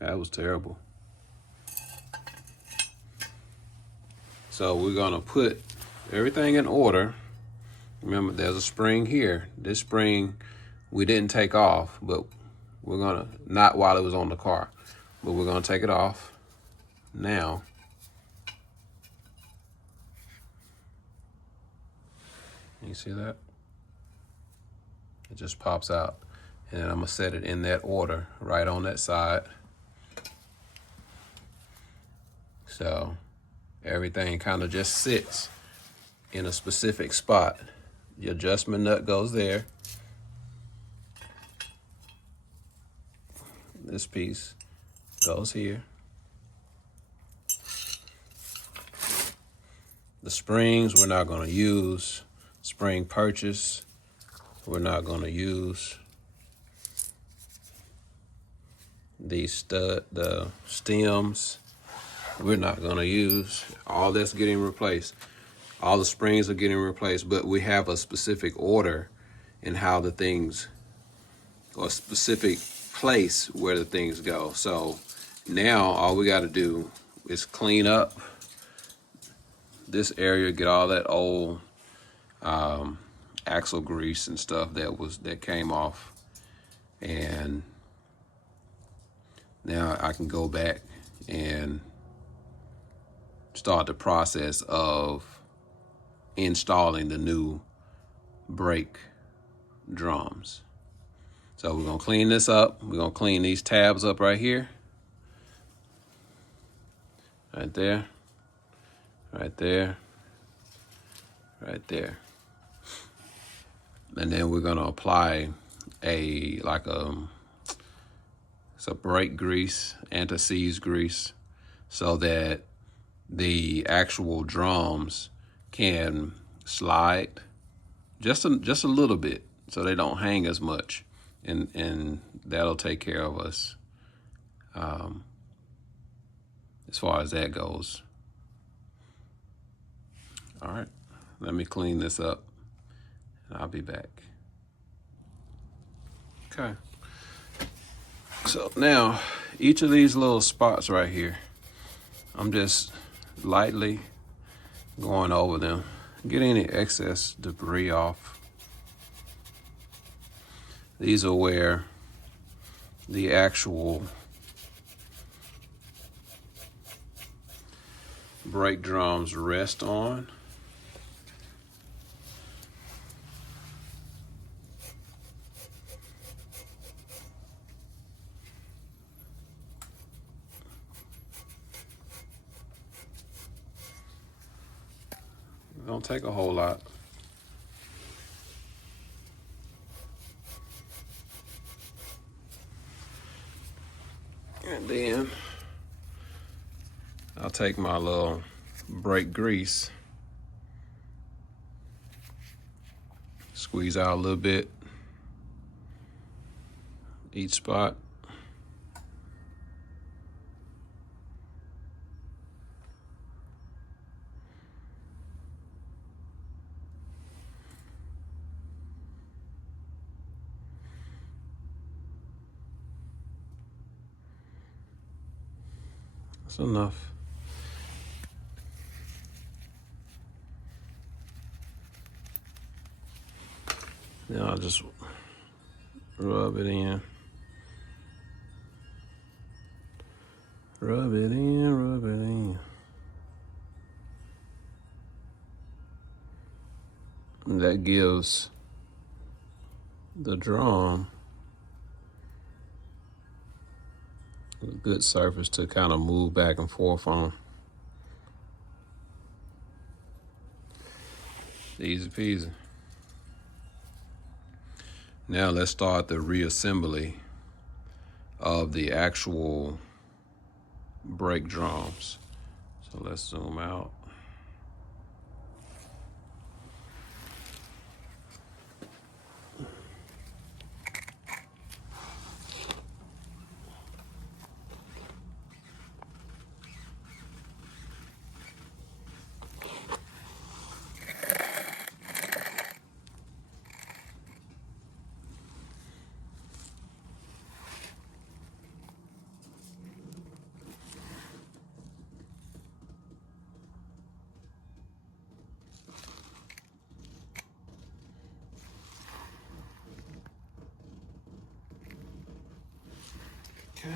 that was terrible. So we're gonna put everything in order. Remember, there's a spring here. This spring we didn't take off, but we're gonna, not while it was on the car, but we're gonna take it off now. You see that? It just pops out. And then I'm gonna set it in that order, right on that side. So everything kind of just sits in a specific spot. The adjustment nut goes there. This piece goes here. The springs we're not going to use. Spring purchase we're not going to use. The stems we're not going to use. All that's getting replaced. All the springs are getting replaced, but we have a specific order in how the things, or a specific place where the things go. So now all we got to do is clean up this area, get all that old axle grease and stuff that came off, and now I can go back and start the process of installing the new brake drums. So we're gonna clean this up. We're gonna clean these tabs up right here, right there, right there, right there. And then we're gonna apply it's a brake grease, anti-seize grease, so that the actual drums can slide just a little bit, so they don't hang as much, and that'll take care of us as far as that goes. All right, let me clean this up and I'll be back. Okay, so now each of these little spots right here, I'm just lightly going over them, get any excess debris off. These are where the actual brake drums rest on. It don't take a whole lot. And then I'll take my little brake grease, squeeze out a little bit each spot. That's enough. Now I'll just rub it in. Rub it in, rub it in. And that gives the drum a good surface to kind of move back and forth on. Easy peasy. Now let's start the reassembly of the actual brake drums. So let's zoom out. Okay.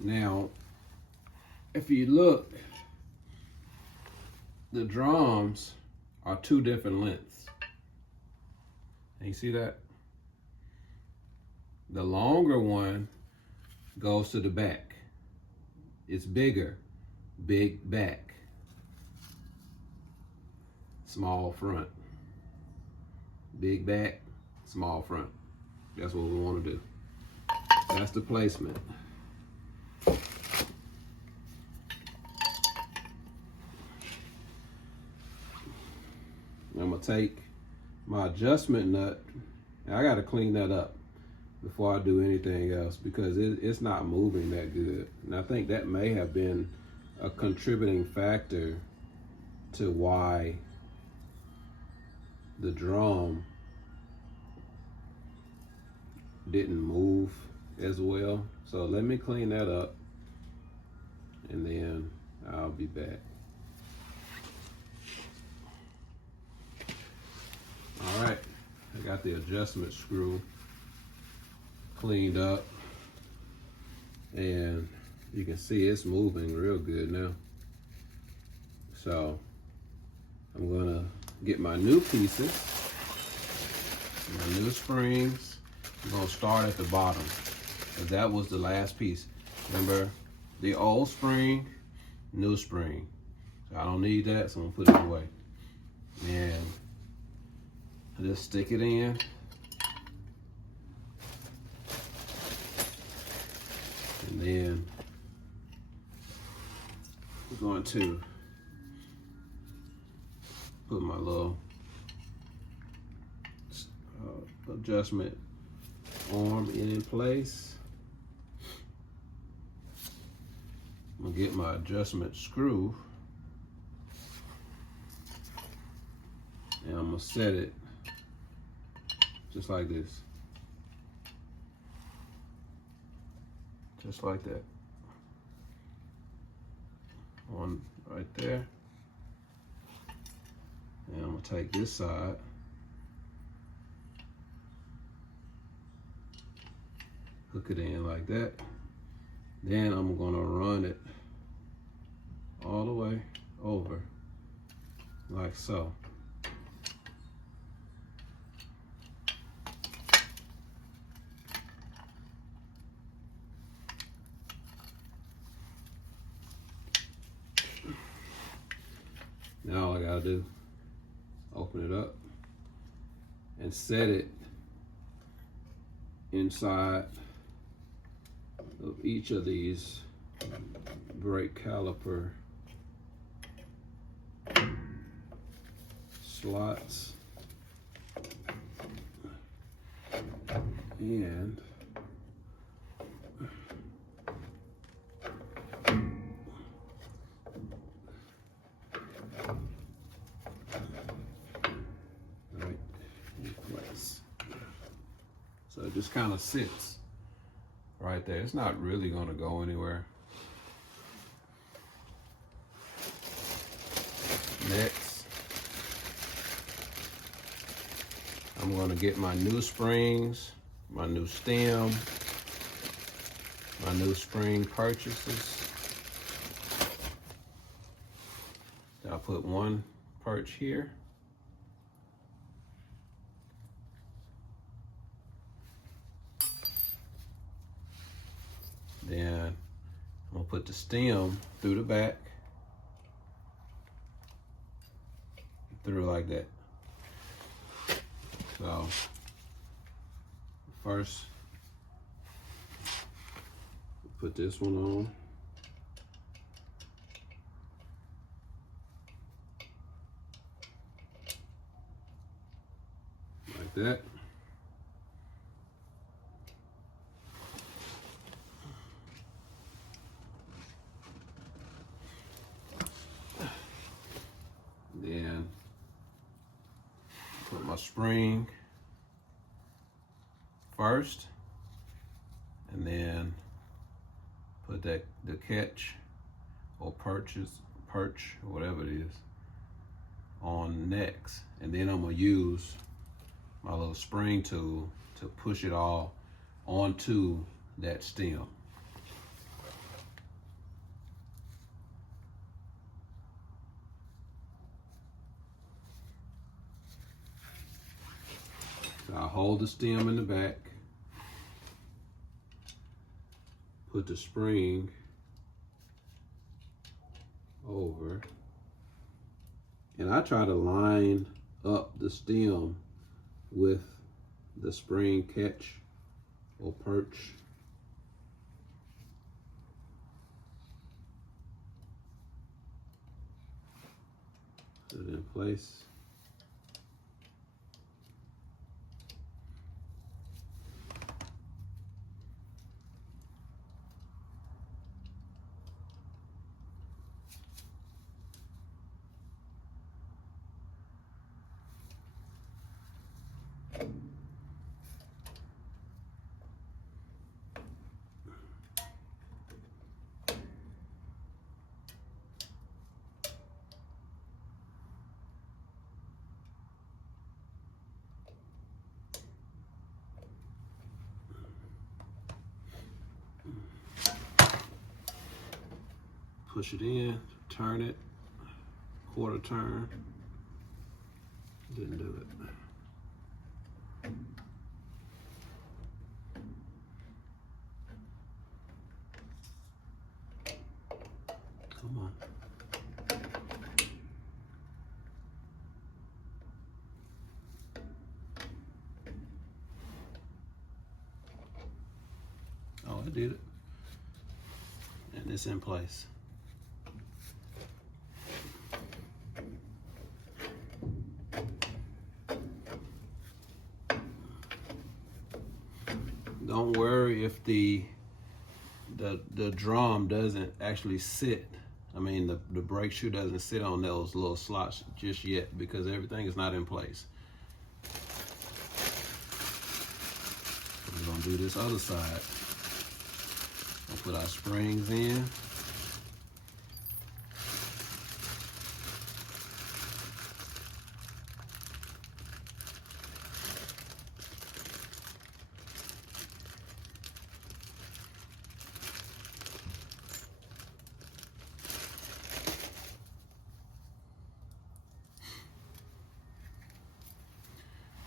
Now, if you look, the drums are two different lengths. And you see that? The longer one goes to the back. It's bigger, big back, small front. Big back, small front. That's what we want to do. That's the placement. I'm gonna take my adjustment nut, and I gotta clean that up before I do anything else because it's not moving that good. And I think that may have been a contributing factor to why the drum didn't move as well. So let me clean that up and then I'll be back. All right, I got the adjustment screw cleaned up and you can see it's moving real good now. So I'm gonna get my new pieces, my new springs. I'm gonna start at the bottom because that was the last piece. Remember, the old spring, new spring. So I don't need that, so I'm gonna put it away. And I just stick it in. And then I'm going to put my little adjustment arm in place. I'm gonna get my adjustment screw and I'm gonna set it just like this. Just like that. One right there. And I'm gonna take this side. Hook it in like that. Then I'm gonna run it all the way over, like so. Now all I gotta do, open it up and set it inside of each of these brake caliper slots. And right in place. So it just kind of sits right there. It's not really going to go anywhere. Next, I'm going to get my new springs, my new stem, my new spring purchases. I'll put one perch here. Then I'm gonna put the stem through the back, through like that. So first, put this one on. Like that. Then put my spring first, and then put the catch or perch or whatever it is on next, and then I'm gonna use my little spring tool to push it all onto that stem. So I hold the stem in the back, put the spring over, and I try to line up the stem with the spring catch or perch. Put it in place. Push it in, turn it, quarter turn. Didn't do it. Come on. Oh, I did it. And it's in place. Don't worry if the drum doesn't actually sit. I mean, the brake shoe doesn't sit on those little slots just yet because everything is not in place. We're gonna do this other side. We'll put our springs in.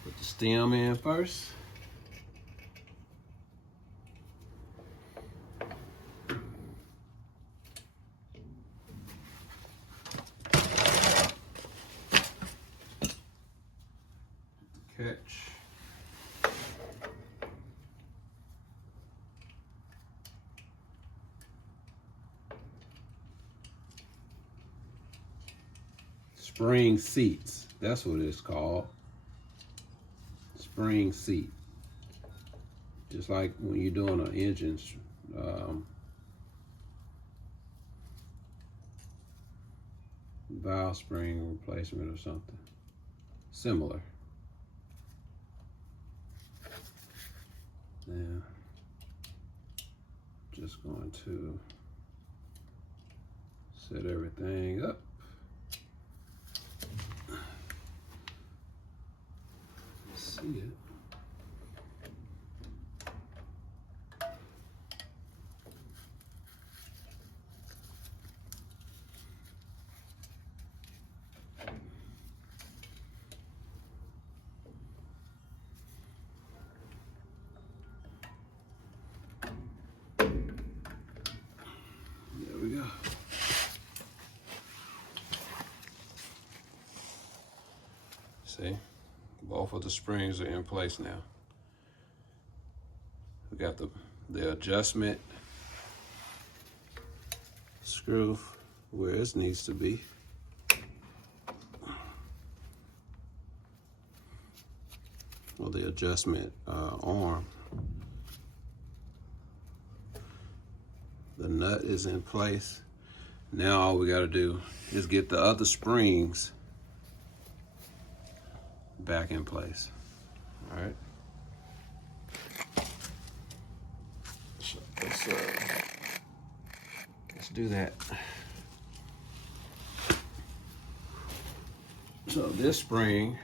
Put the stem in first. Catch. Spring seats, that's what it's called. Spring seat. Just like when you're doing an engine valve spring replacement or something. Similar. Now, just going to set everything up. See it. There we go. See? Both of the springs are in place now. We got the adjustment screw where it needs to be. Well, the adjustment arm. The nut is in place. Now all we gotta do is get the other springs back in place. All right. So let's do that. So this spring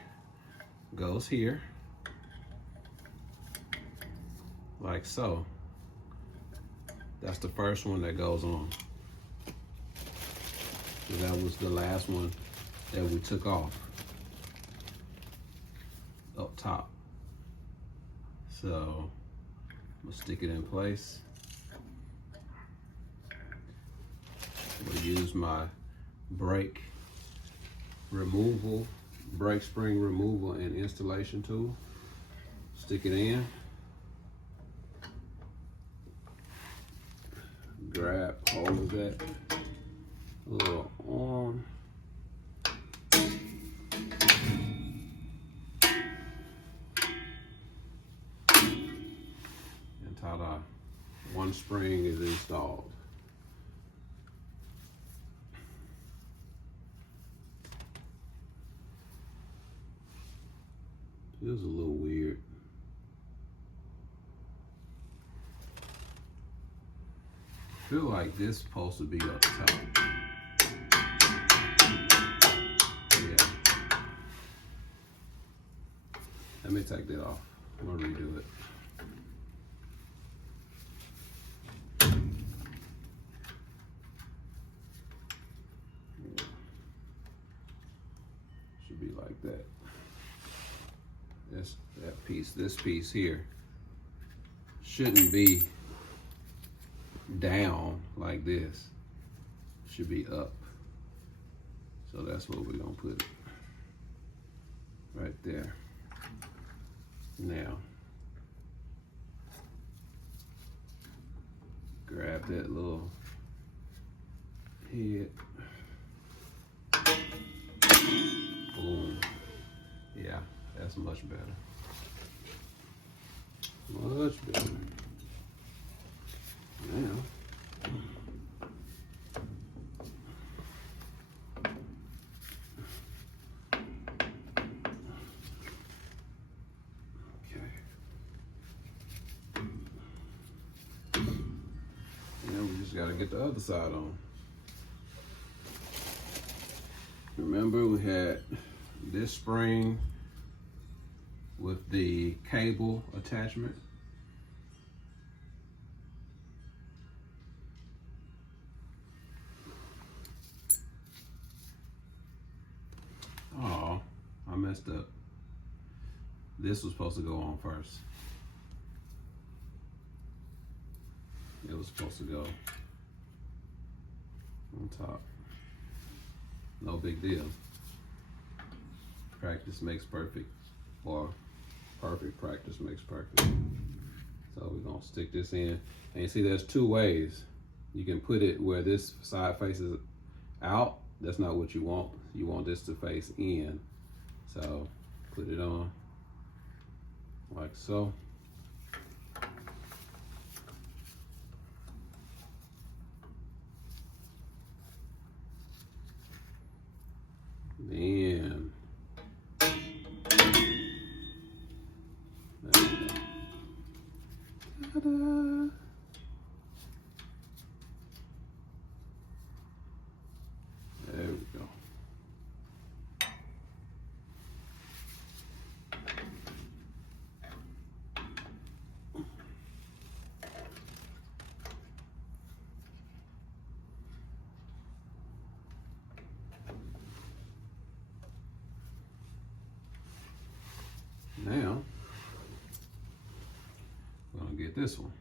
goes here, like so. That's the first one that goes on. So that was the last one that we took off up top. So I'm gonna stick it in place. I'm gonna use my brake spring removal and installation tool. Stick it in. Grab hold of that little arm. And ta-da, one spring is installed. Feels a little weird. I feel like this is supposed to be up top. Yeah. Let me take that off. I'm gonna redo it. Yeah. Should be like that. This piece here shouldn't be down like this. It should be up. So that's what we're gonna put it. Right there. Now, grab that little head. Boom. Yeah, that's much better. Much better. Now, okay. Now we just gotta get the other side on. Remember, we had this spring with the cable attachment. Oh, I messed up. This was supposed to go on first. It was supposed to go on top. No big deal. Practice makes perfect, or perfect practice makes perfect. So we're gonna stick this in. And you see there's two ways. You can put it where this side faces out. That's not what you want. You want this to face in. So put it on like so. Then there we go. Ta-da. There we go. Now, we're gonna get this one.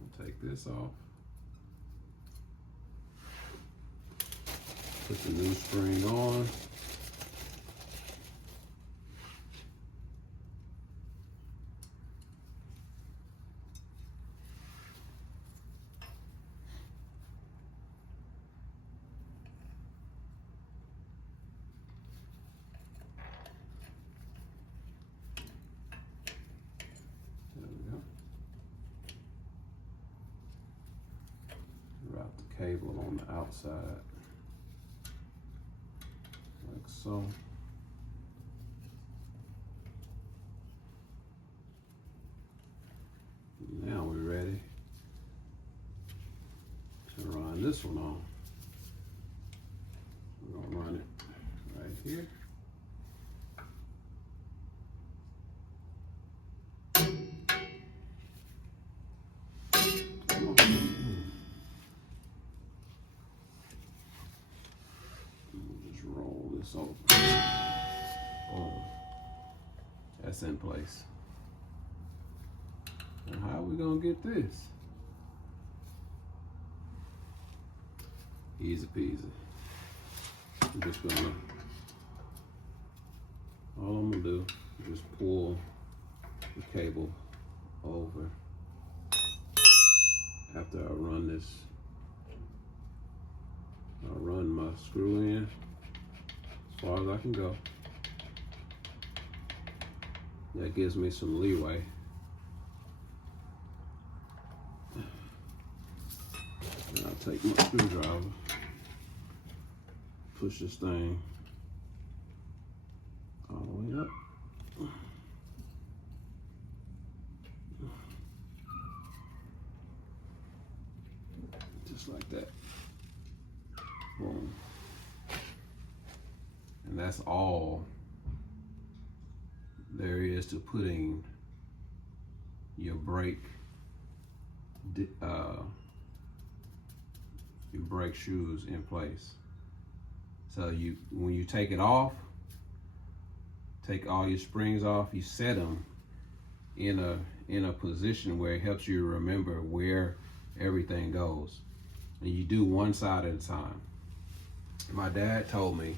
We'll take this off. Put the new spring on. Wrap the cable on the outside, like so. Now we're ready to run this one on. We're gonna run it right here. We'll just roll this over. Boom. That's in place. And how are we gonna get this? Easy peasy. I'm just gonna, all I'm gonna do is just pull the cable over after I run this. I'll run my screw in as far as I can go. That gives me some leeway. And I'll take my screwdriver, push this thing all the way up. Just like that. Boom. And that's all there is to putting your brake shoes in place. So when you take it off, take all your springs off, you set them in a position where it helps you remember where everything goes. And you do one side at a time. My dad told me,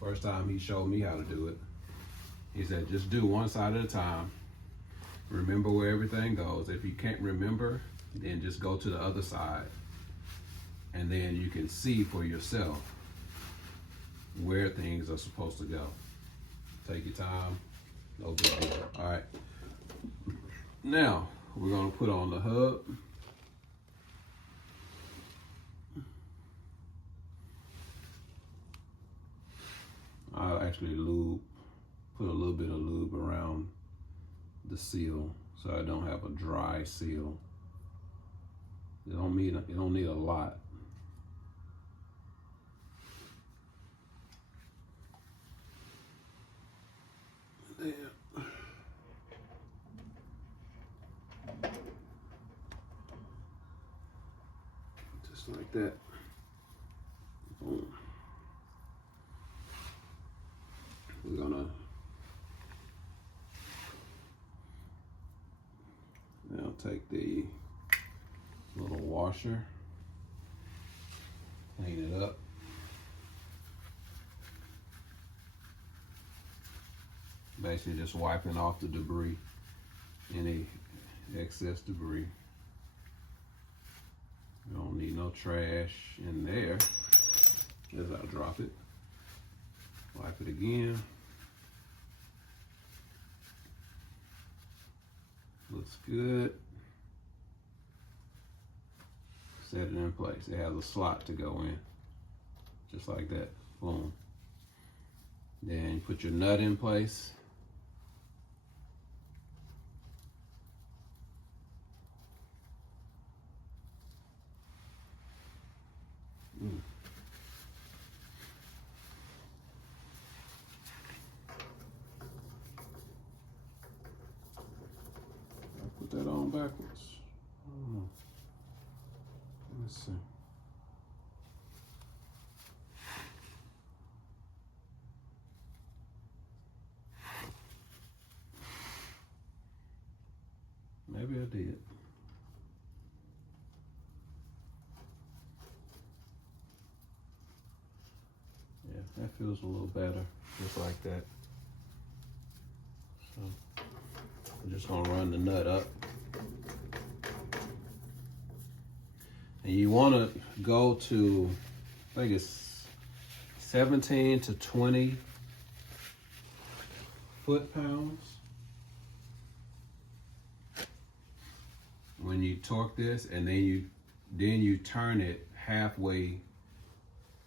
first time he showed me how to do it, he said, just do one side at a time. Remember where everything goes. If you can't remember, then just go to the other side. And then you can see for yourself where things are supposed to go. Take your time, no big deal. All right. Now, we're gonna put on the hub. I'll actually put a little bit of lube around the seal so I don't have a dry seal. You don't need a lot. There. Just like that. Boom. We're gonna now take the little washer, clean it up. Basically just wiping off the debris, any excess debris. You don't need no trash in there. As I drop it, wipe it again. Looks good. Set it in place. It has a slot to go in, just like that. Boom. Then you put your nut in place. Put that on backwards. I don't know. Let's see. Maybe I did. Yeah, that feels a little better, just like that. So I'm just gonna run the nut up. And you wanna go to, I think it's 17 to 20 foot-pounds. When you torque this, and then you turn it halfway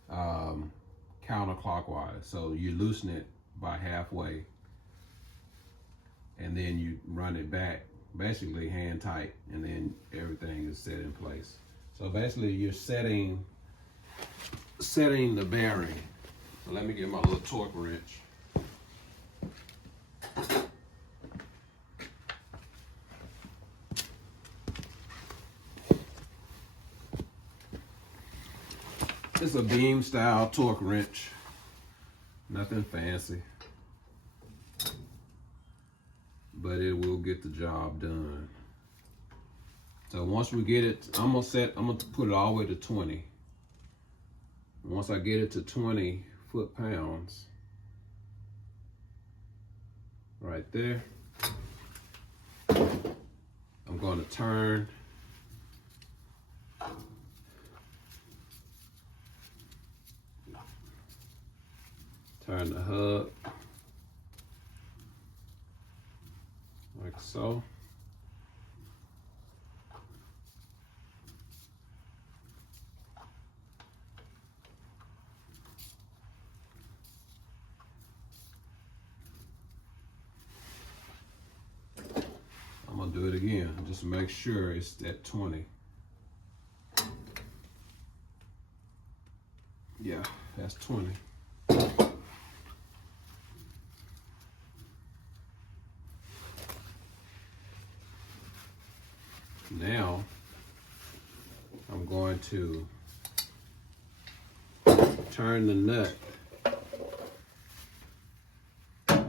counterclockwise. So you loosen it by halfway, and then you run it back, basically hand tight, and then everything is set in place. So basically you're setting the bearing. So let me get my little torque wrench. It's a beam style torque wrench, nothing fancy. but it will get the job done. So once we get it, I'm gonna put it all the way to 20. Once I get it to 20 foot-pounds, right there, I'm going to turn the hub like so. I'm gonna do it again just to make sure it's at 20. Yeah, that's 20. Now, I'm going to turn the nut. I'm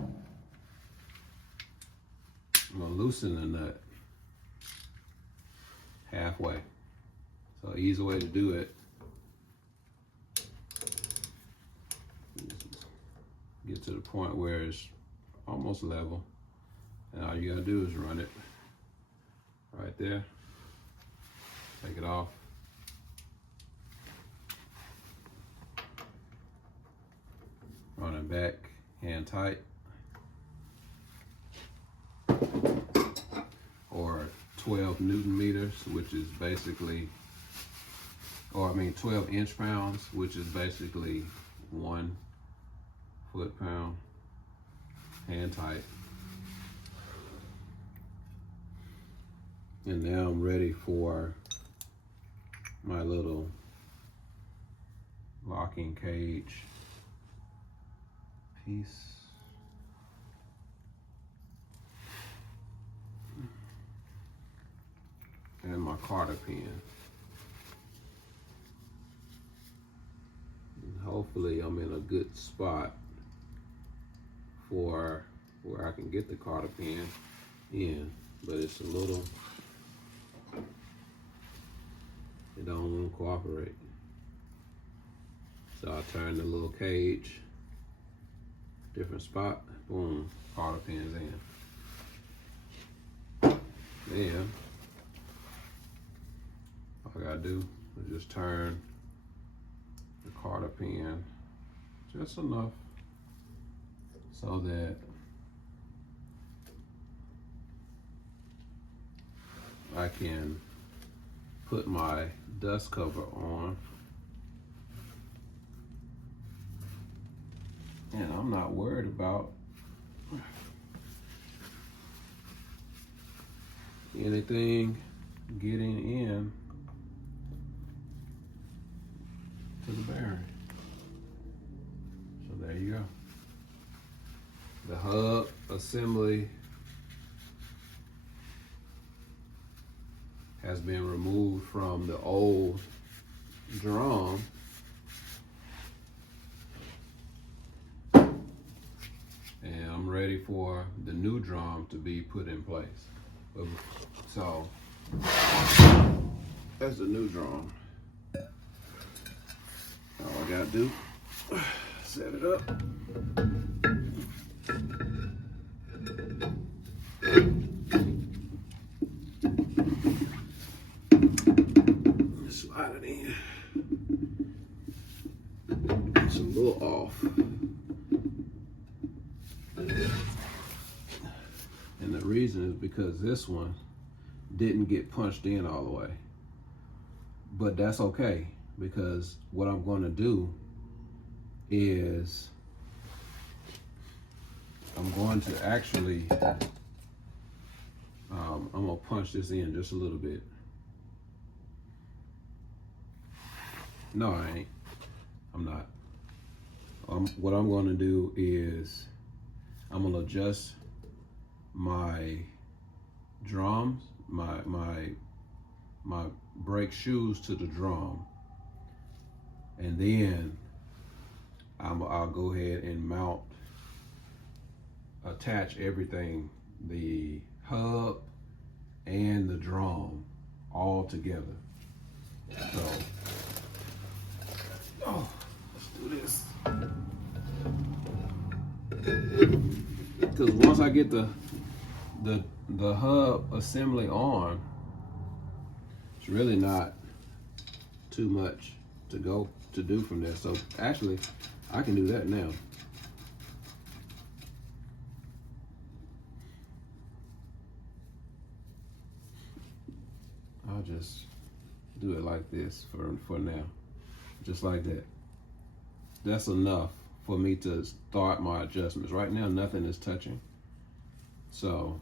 gonna loosen the nut halfway. So easy way to do it. Get to the point where it's almost level. And all you gotta do is run it right there. Take it off. Run it back, hand tight. Or 12 Newton meters, which is basically, 12 inch-pounds, which is basically 1 foot-pound, hand tight. And now I'm ready for my little locking cage piece. And my Carter pin. And hopefully I'm in a good spot for where I can get the Carter pin in, but it's a little, it don't want to cooperate. So I turn the little cage, different spot, boom, Carter pin's in. Then all I gotta do is just turn the Carter pin just enough so that I can put my dust cover on. And I'm not worried about anything getting in to the bearing. So there you go. The hub assembly has been removed from the old drum. And I'm ready for the new drum to be put in place. So that's the new drum. All I gotta do, set it up. Slide it in. It's a little off. And the reason is because this one didn't get punched in all the way. But that's okay, because what I'm going to do is I'm going to actually, I'm going to punch this in just a little bit. No, I ain't. I'm not. What I'm going to do is I'm going to adjust my drums, my brake shoes to the drum, and then I'll go ahead and attach everything the hub and the drum all together. So, let's do this. Because once I get the hub assembly on, it's really not too much to do from there. So actually, I can do that now. I'll just do it like this for now, just like that. That's enough for me to start my adjustments. Right now, nothing is touching. So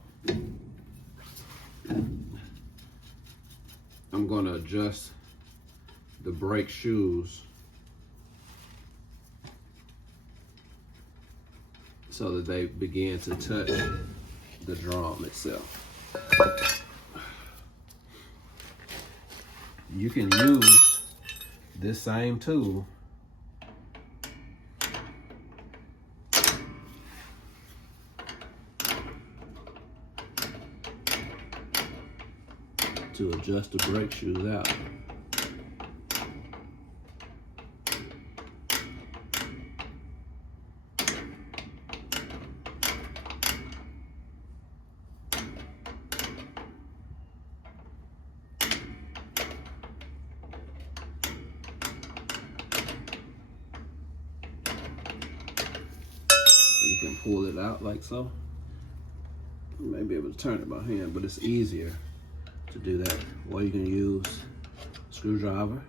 I'm gonna adjust the brake shoes so that they begin to touch the drum itself. You can use this same tool to adjust the brake shoes out. You can pull it out like so. You may be able to turn it by hand, but it's easier to do that. Or you can use a screwdriver.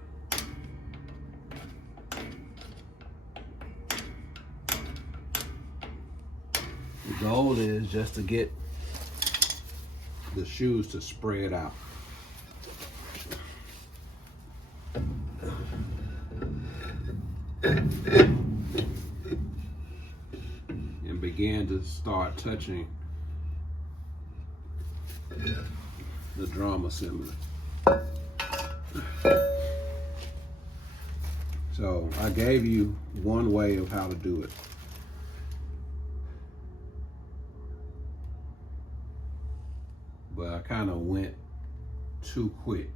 The goal is just to get the shoes to spread out. And begin to start touching the drum assembly. So I gave you one way of how to do it. But I kind of went too quick.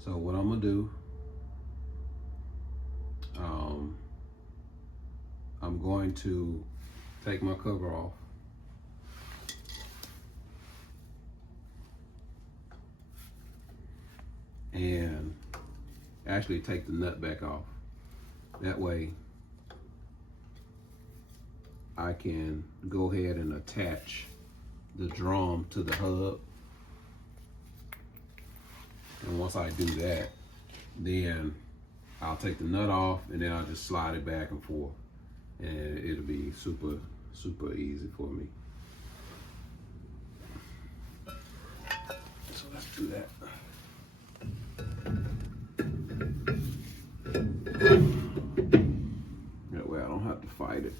So what I'm gonna do, I'm going to take my cover off. And actually take the nut back off. That way I can go ahead and attach the drum to the hub. And once I do that, then I'll take the nut off and then I'll just slide it back and forth. And it'll be super, super easy for me. So let's do that. That way I don't have to fight it.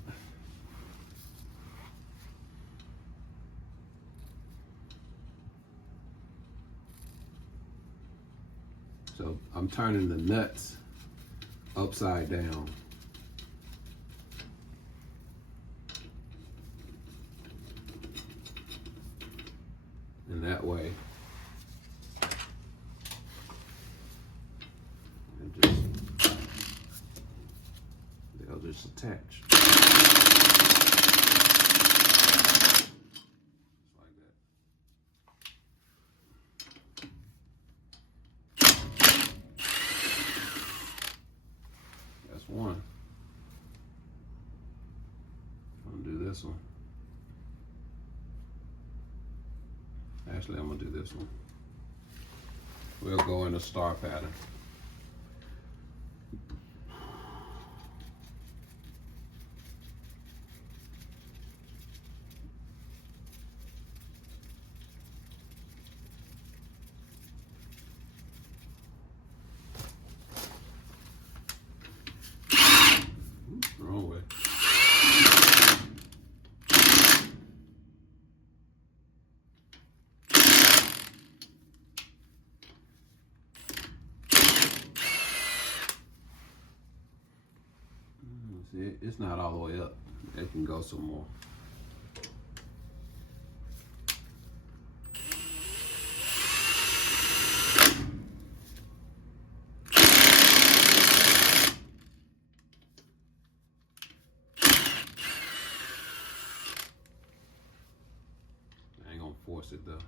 So I'm turning the nuts upside down. And that way, they'll just attach. Like that. That's one. I'm gonna do this one. Actually, I'm gonna do this one. We'll go in a star pattern. Wrong way. See, it's not all the way up. It can go some more. force it though.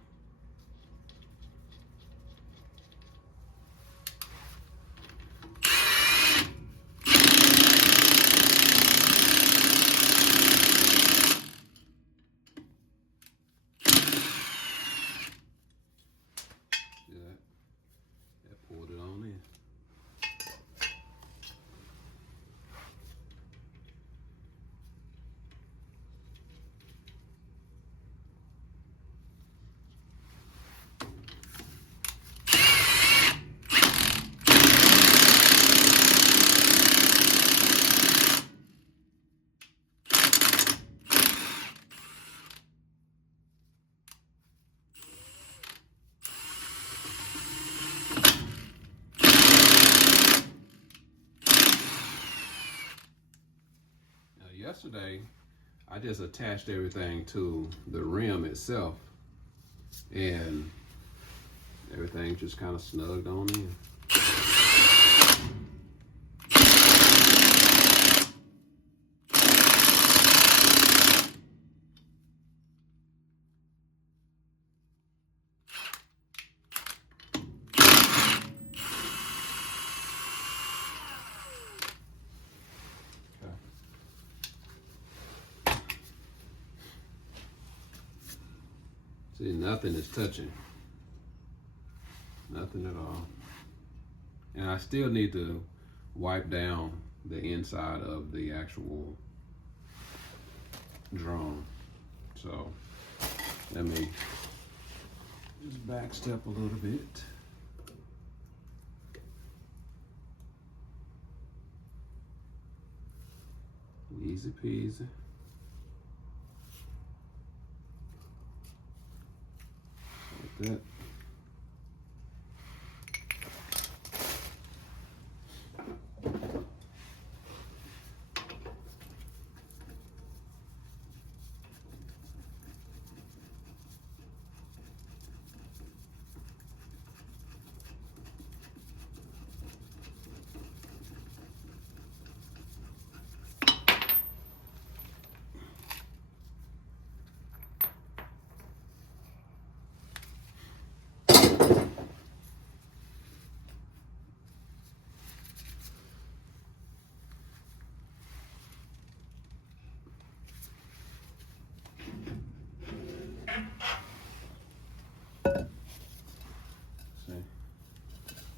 That pulled it on in. Yesterday, I just attached everything to the rim itself, and everything just kind of snugged on in. See, nothing is touching. Nothing at all. And I still need to wipe down the inside of the actual drum. So let me just back step a little bit. Easy peasy. Like that.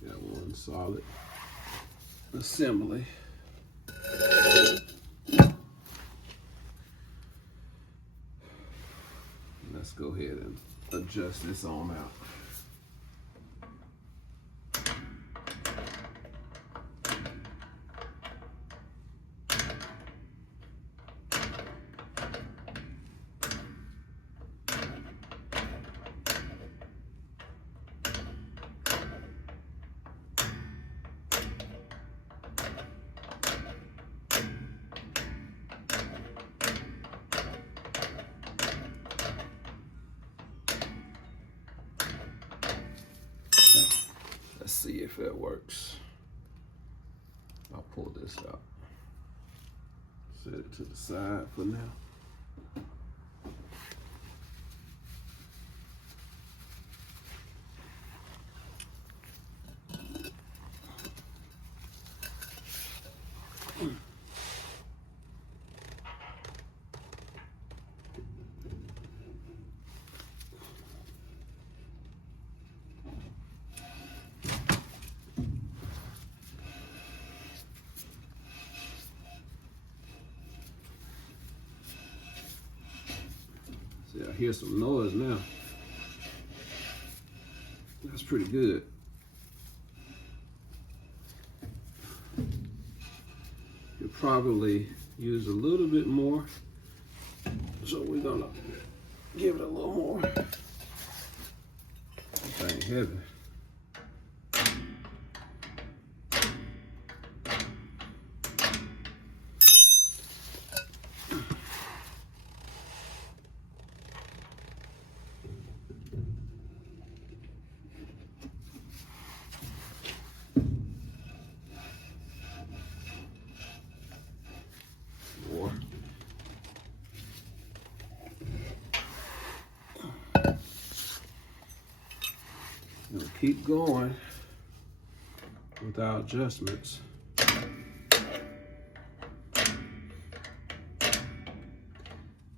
Got one solid assembly. Let's go ahead and adjust this arm out. Let's see if that works. I'll pull this out. Set it to the side for now. See, I hear some noise now. That's pretty good. You'll probably use a little bit more. So we're gonna give it a little more. That thing heavy. keep going with our adjustments.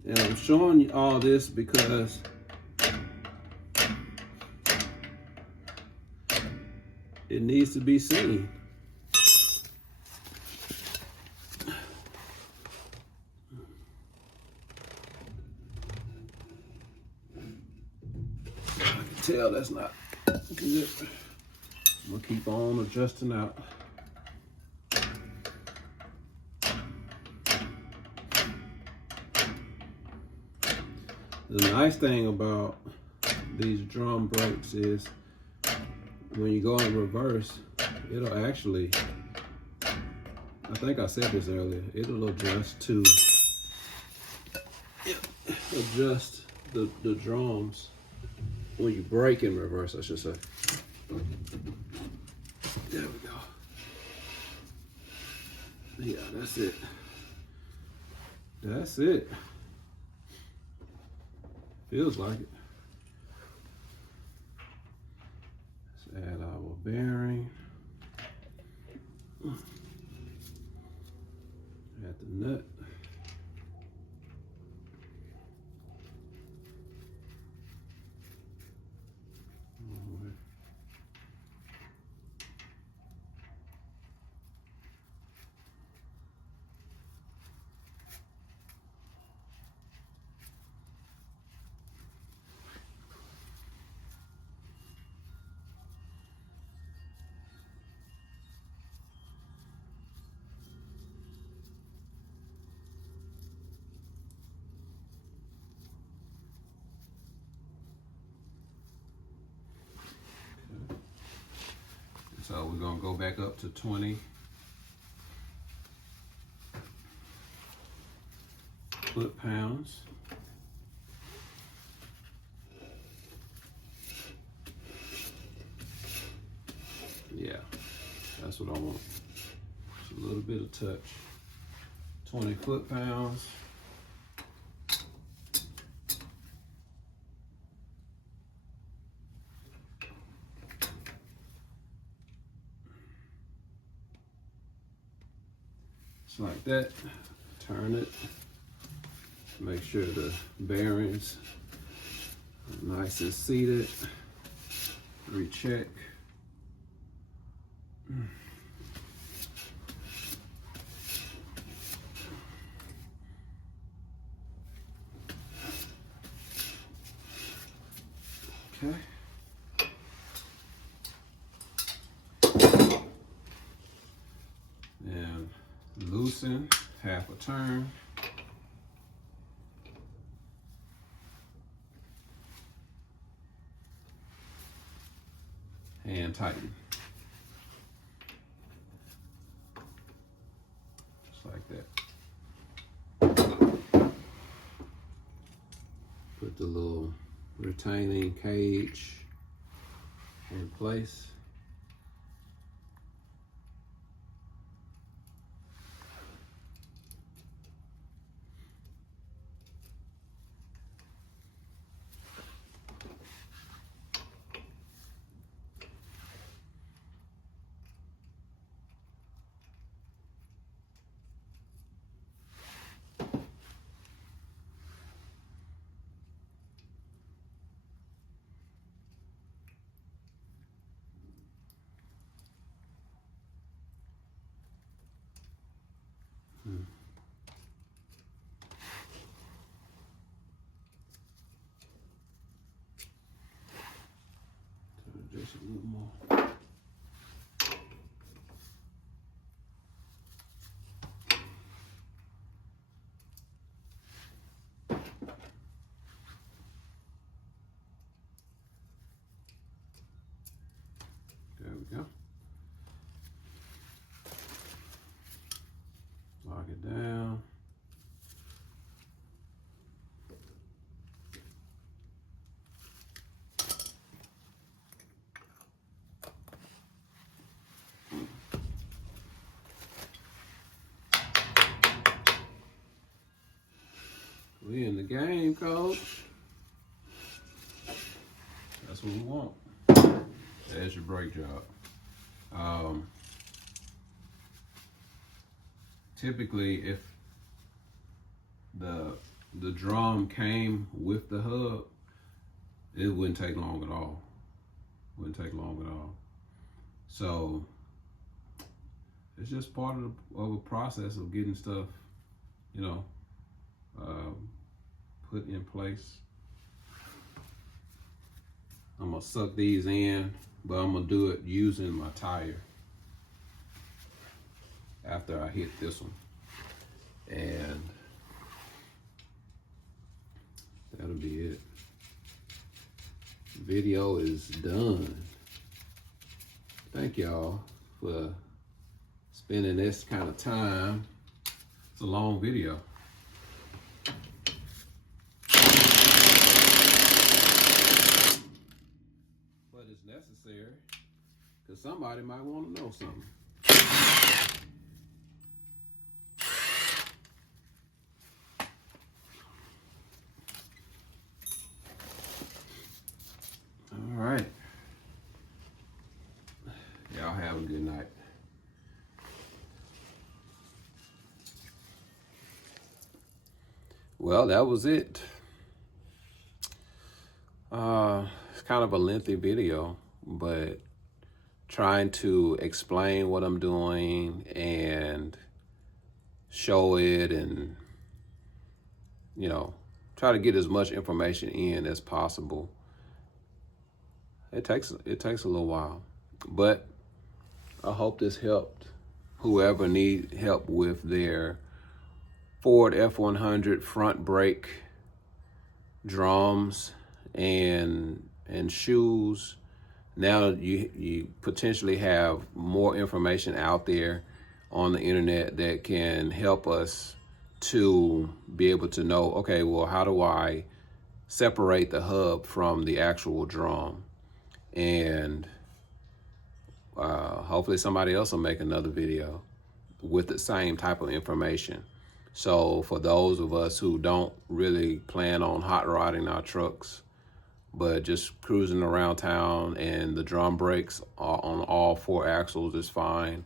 And I'm showing you all this because it needs to be seen. I can tell that's not good. I'm gonna keep on adjusting out. The nice thing about these drum brakes is when you go in reverse, it'll actually, I think I said this earlier, it'll adjust the drums when you brake in reverse, I should say. There we go. Yeah, that's it. That's it. Feels like it. Let's add our bearing. Add the nut. So we're gonna go back up to 20 foot-pounds. Yeah, that's what I want. Just a little bit of touch. 20 foot-pounds. Just like that. Turn it. Make sure the bearings are nice and seated. Recheck. Okay. And loosen half a turn. And tighten. Just like that. Put the little retaining cage in place. Just a little more. There we go. Lock it down. We in the game, coach. That's what we want. There's your brake job. Typically, if the drum came with the hub, it wouldn't take long at all. Wouldn't take long at all. So it's just part of a process of getting stuff, you know, put in place. I'm gonna suck these in, but I'm gonna do it using my tire after I hit this one. And that'll be it. Video is done. Thank y'all for spending this kind of time. It's a long video. But it's necessary because somebody might want to know something. All right. Y'all have a good night. Well, that was it. It's kind of a lengthy video, but trying to explain what I'm doing and show it and, you know, try to get as much information in as possible. It takes a little while, but I hope this helped whoever need help with their Ford F100 front brake drums and shoes. Now you potentially have more information out there on the internet that can help us to be able to know, okay, well, how do I separate the hub from the actual drum? And hopefully somebody else will make another video with the same type of information. So for those of us who don't really plan on hot rodding our trucks, but just cruising around town and the drum brakes on all 4 axles is fine,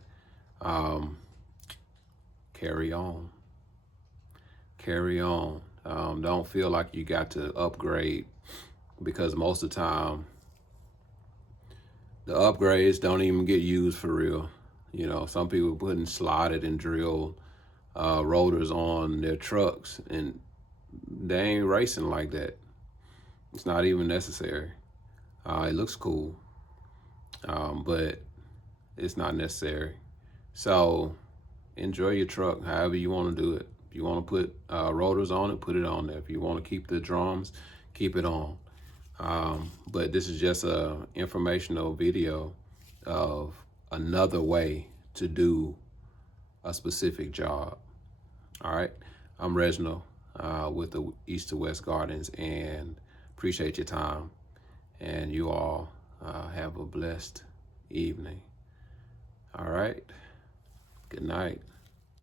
carry on. Carry on. Don't feel like you got to upgrade, because most of the time, the upgrades don't even get used for real. You know, some people putting slotted and drilled rotors on their trucks, and they ain't racing like that. It's not even necessary. It looks cool, but it's not necessary. So enjoy your truck however you want to do it. If you want to put rotors on it, put it on there. If you want to keep the drums, keep it on. But this is just a informational video of another way to do a specific job. All right, I'm Reginald with the East to West Gardens, and appreciate your time. And you all have a blessed evening. All right, good night.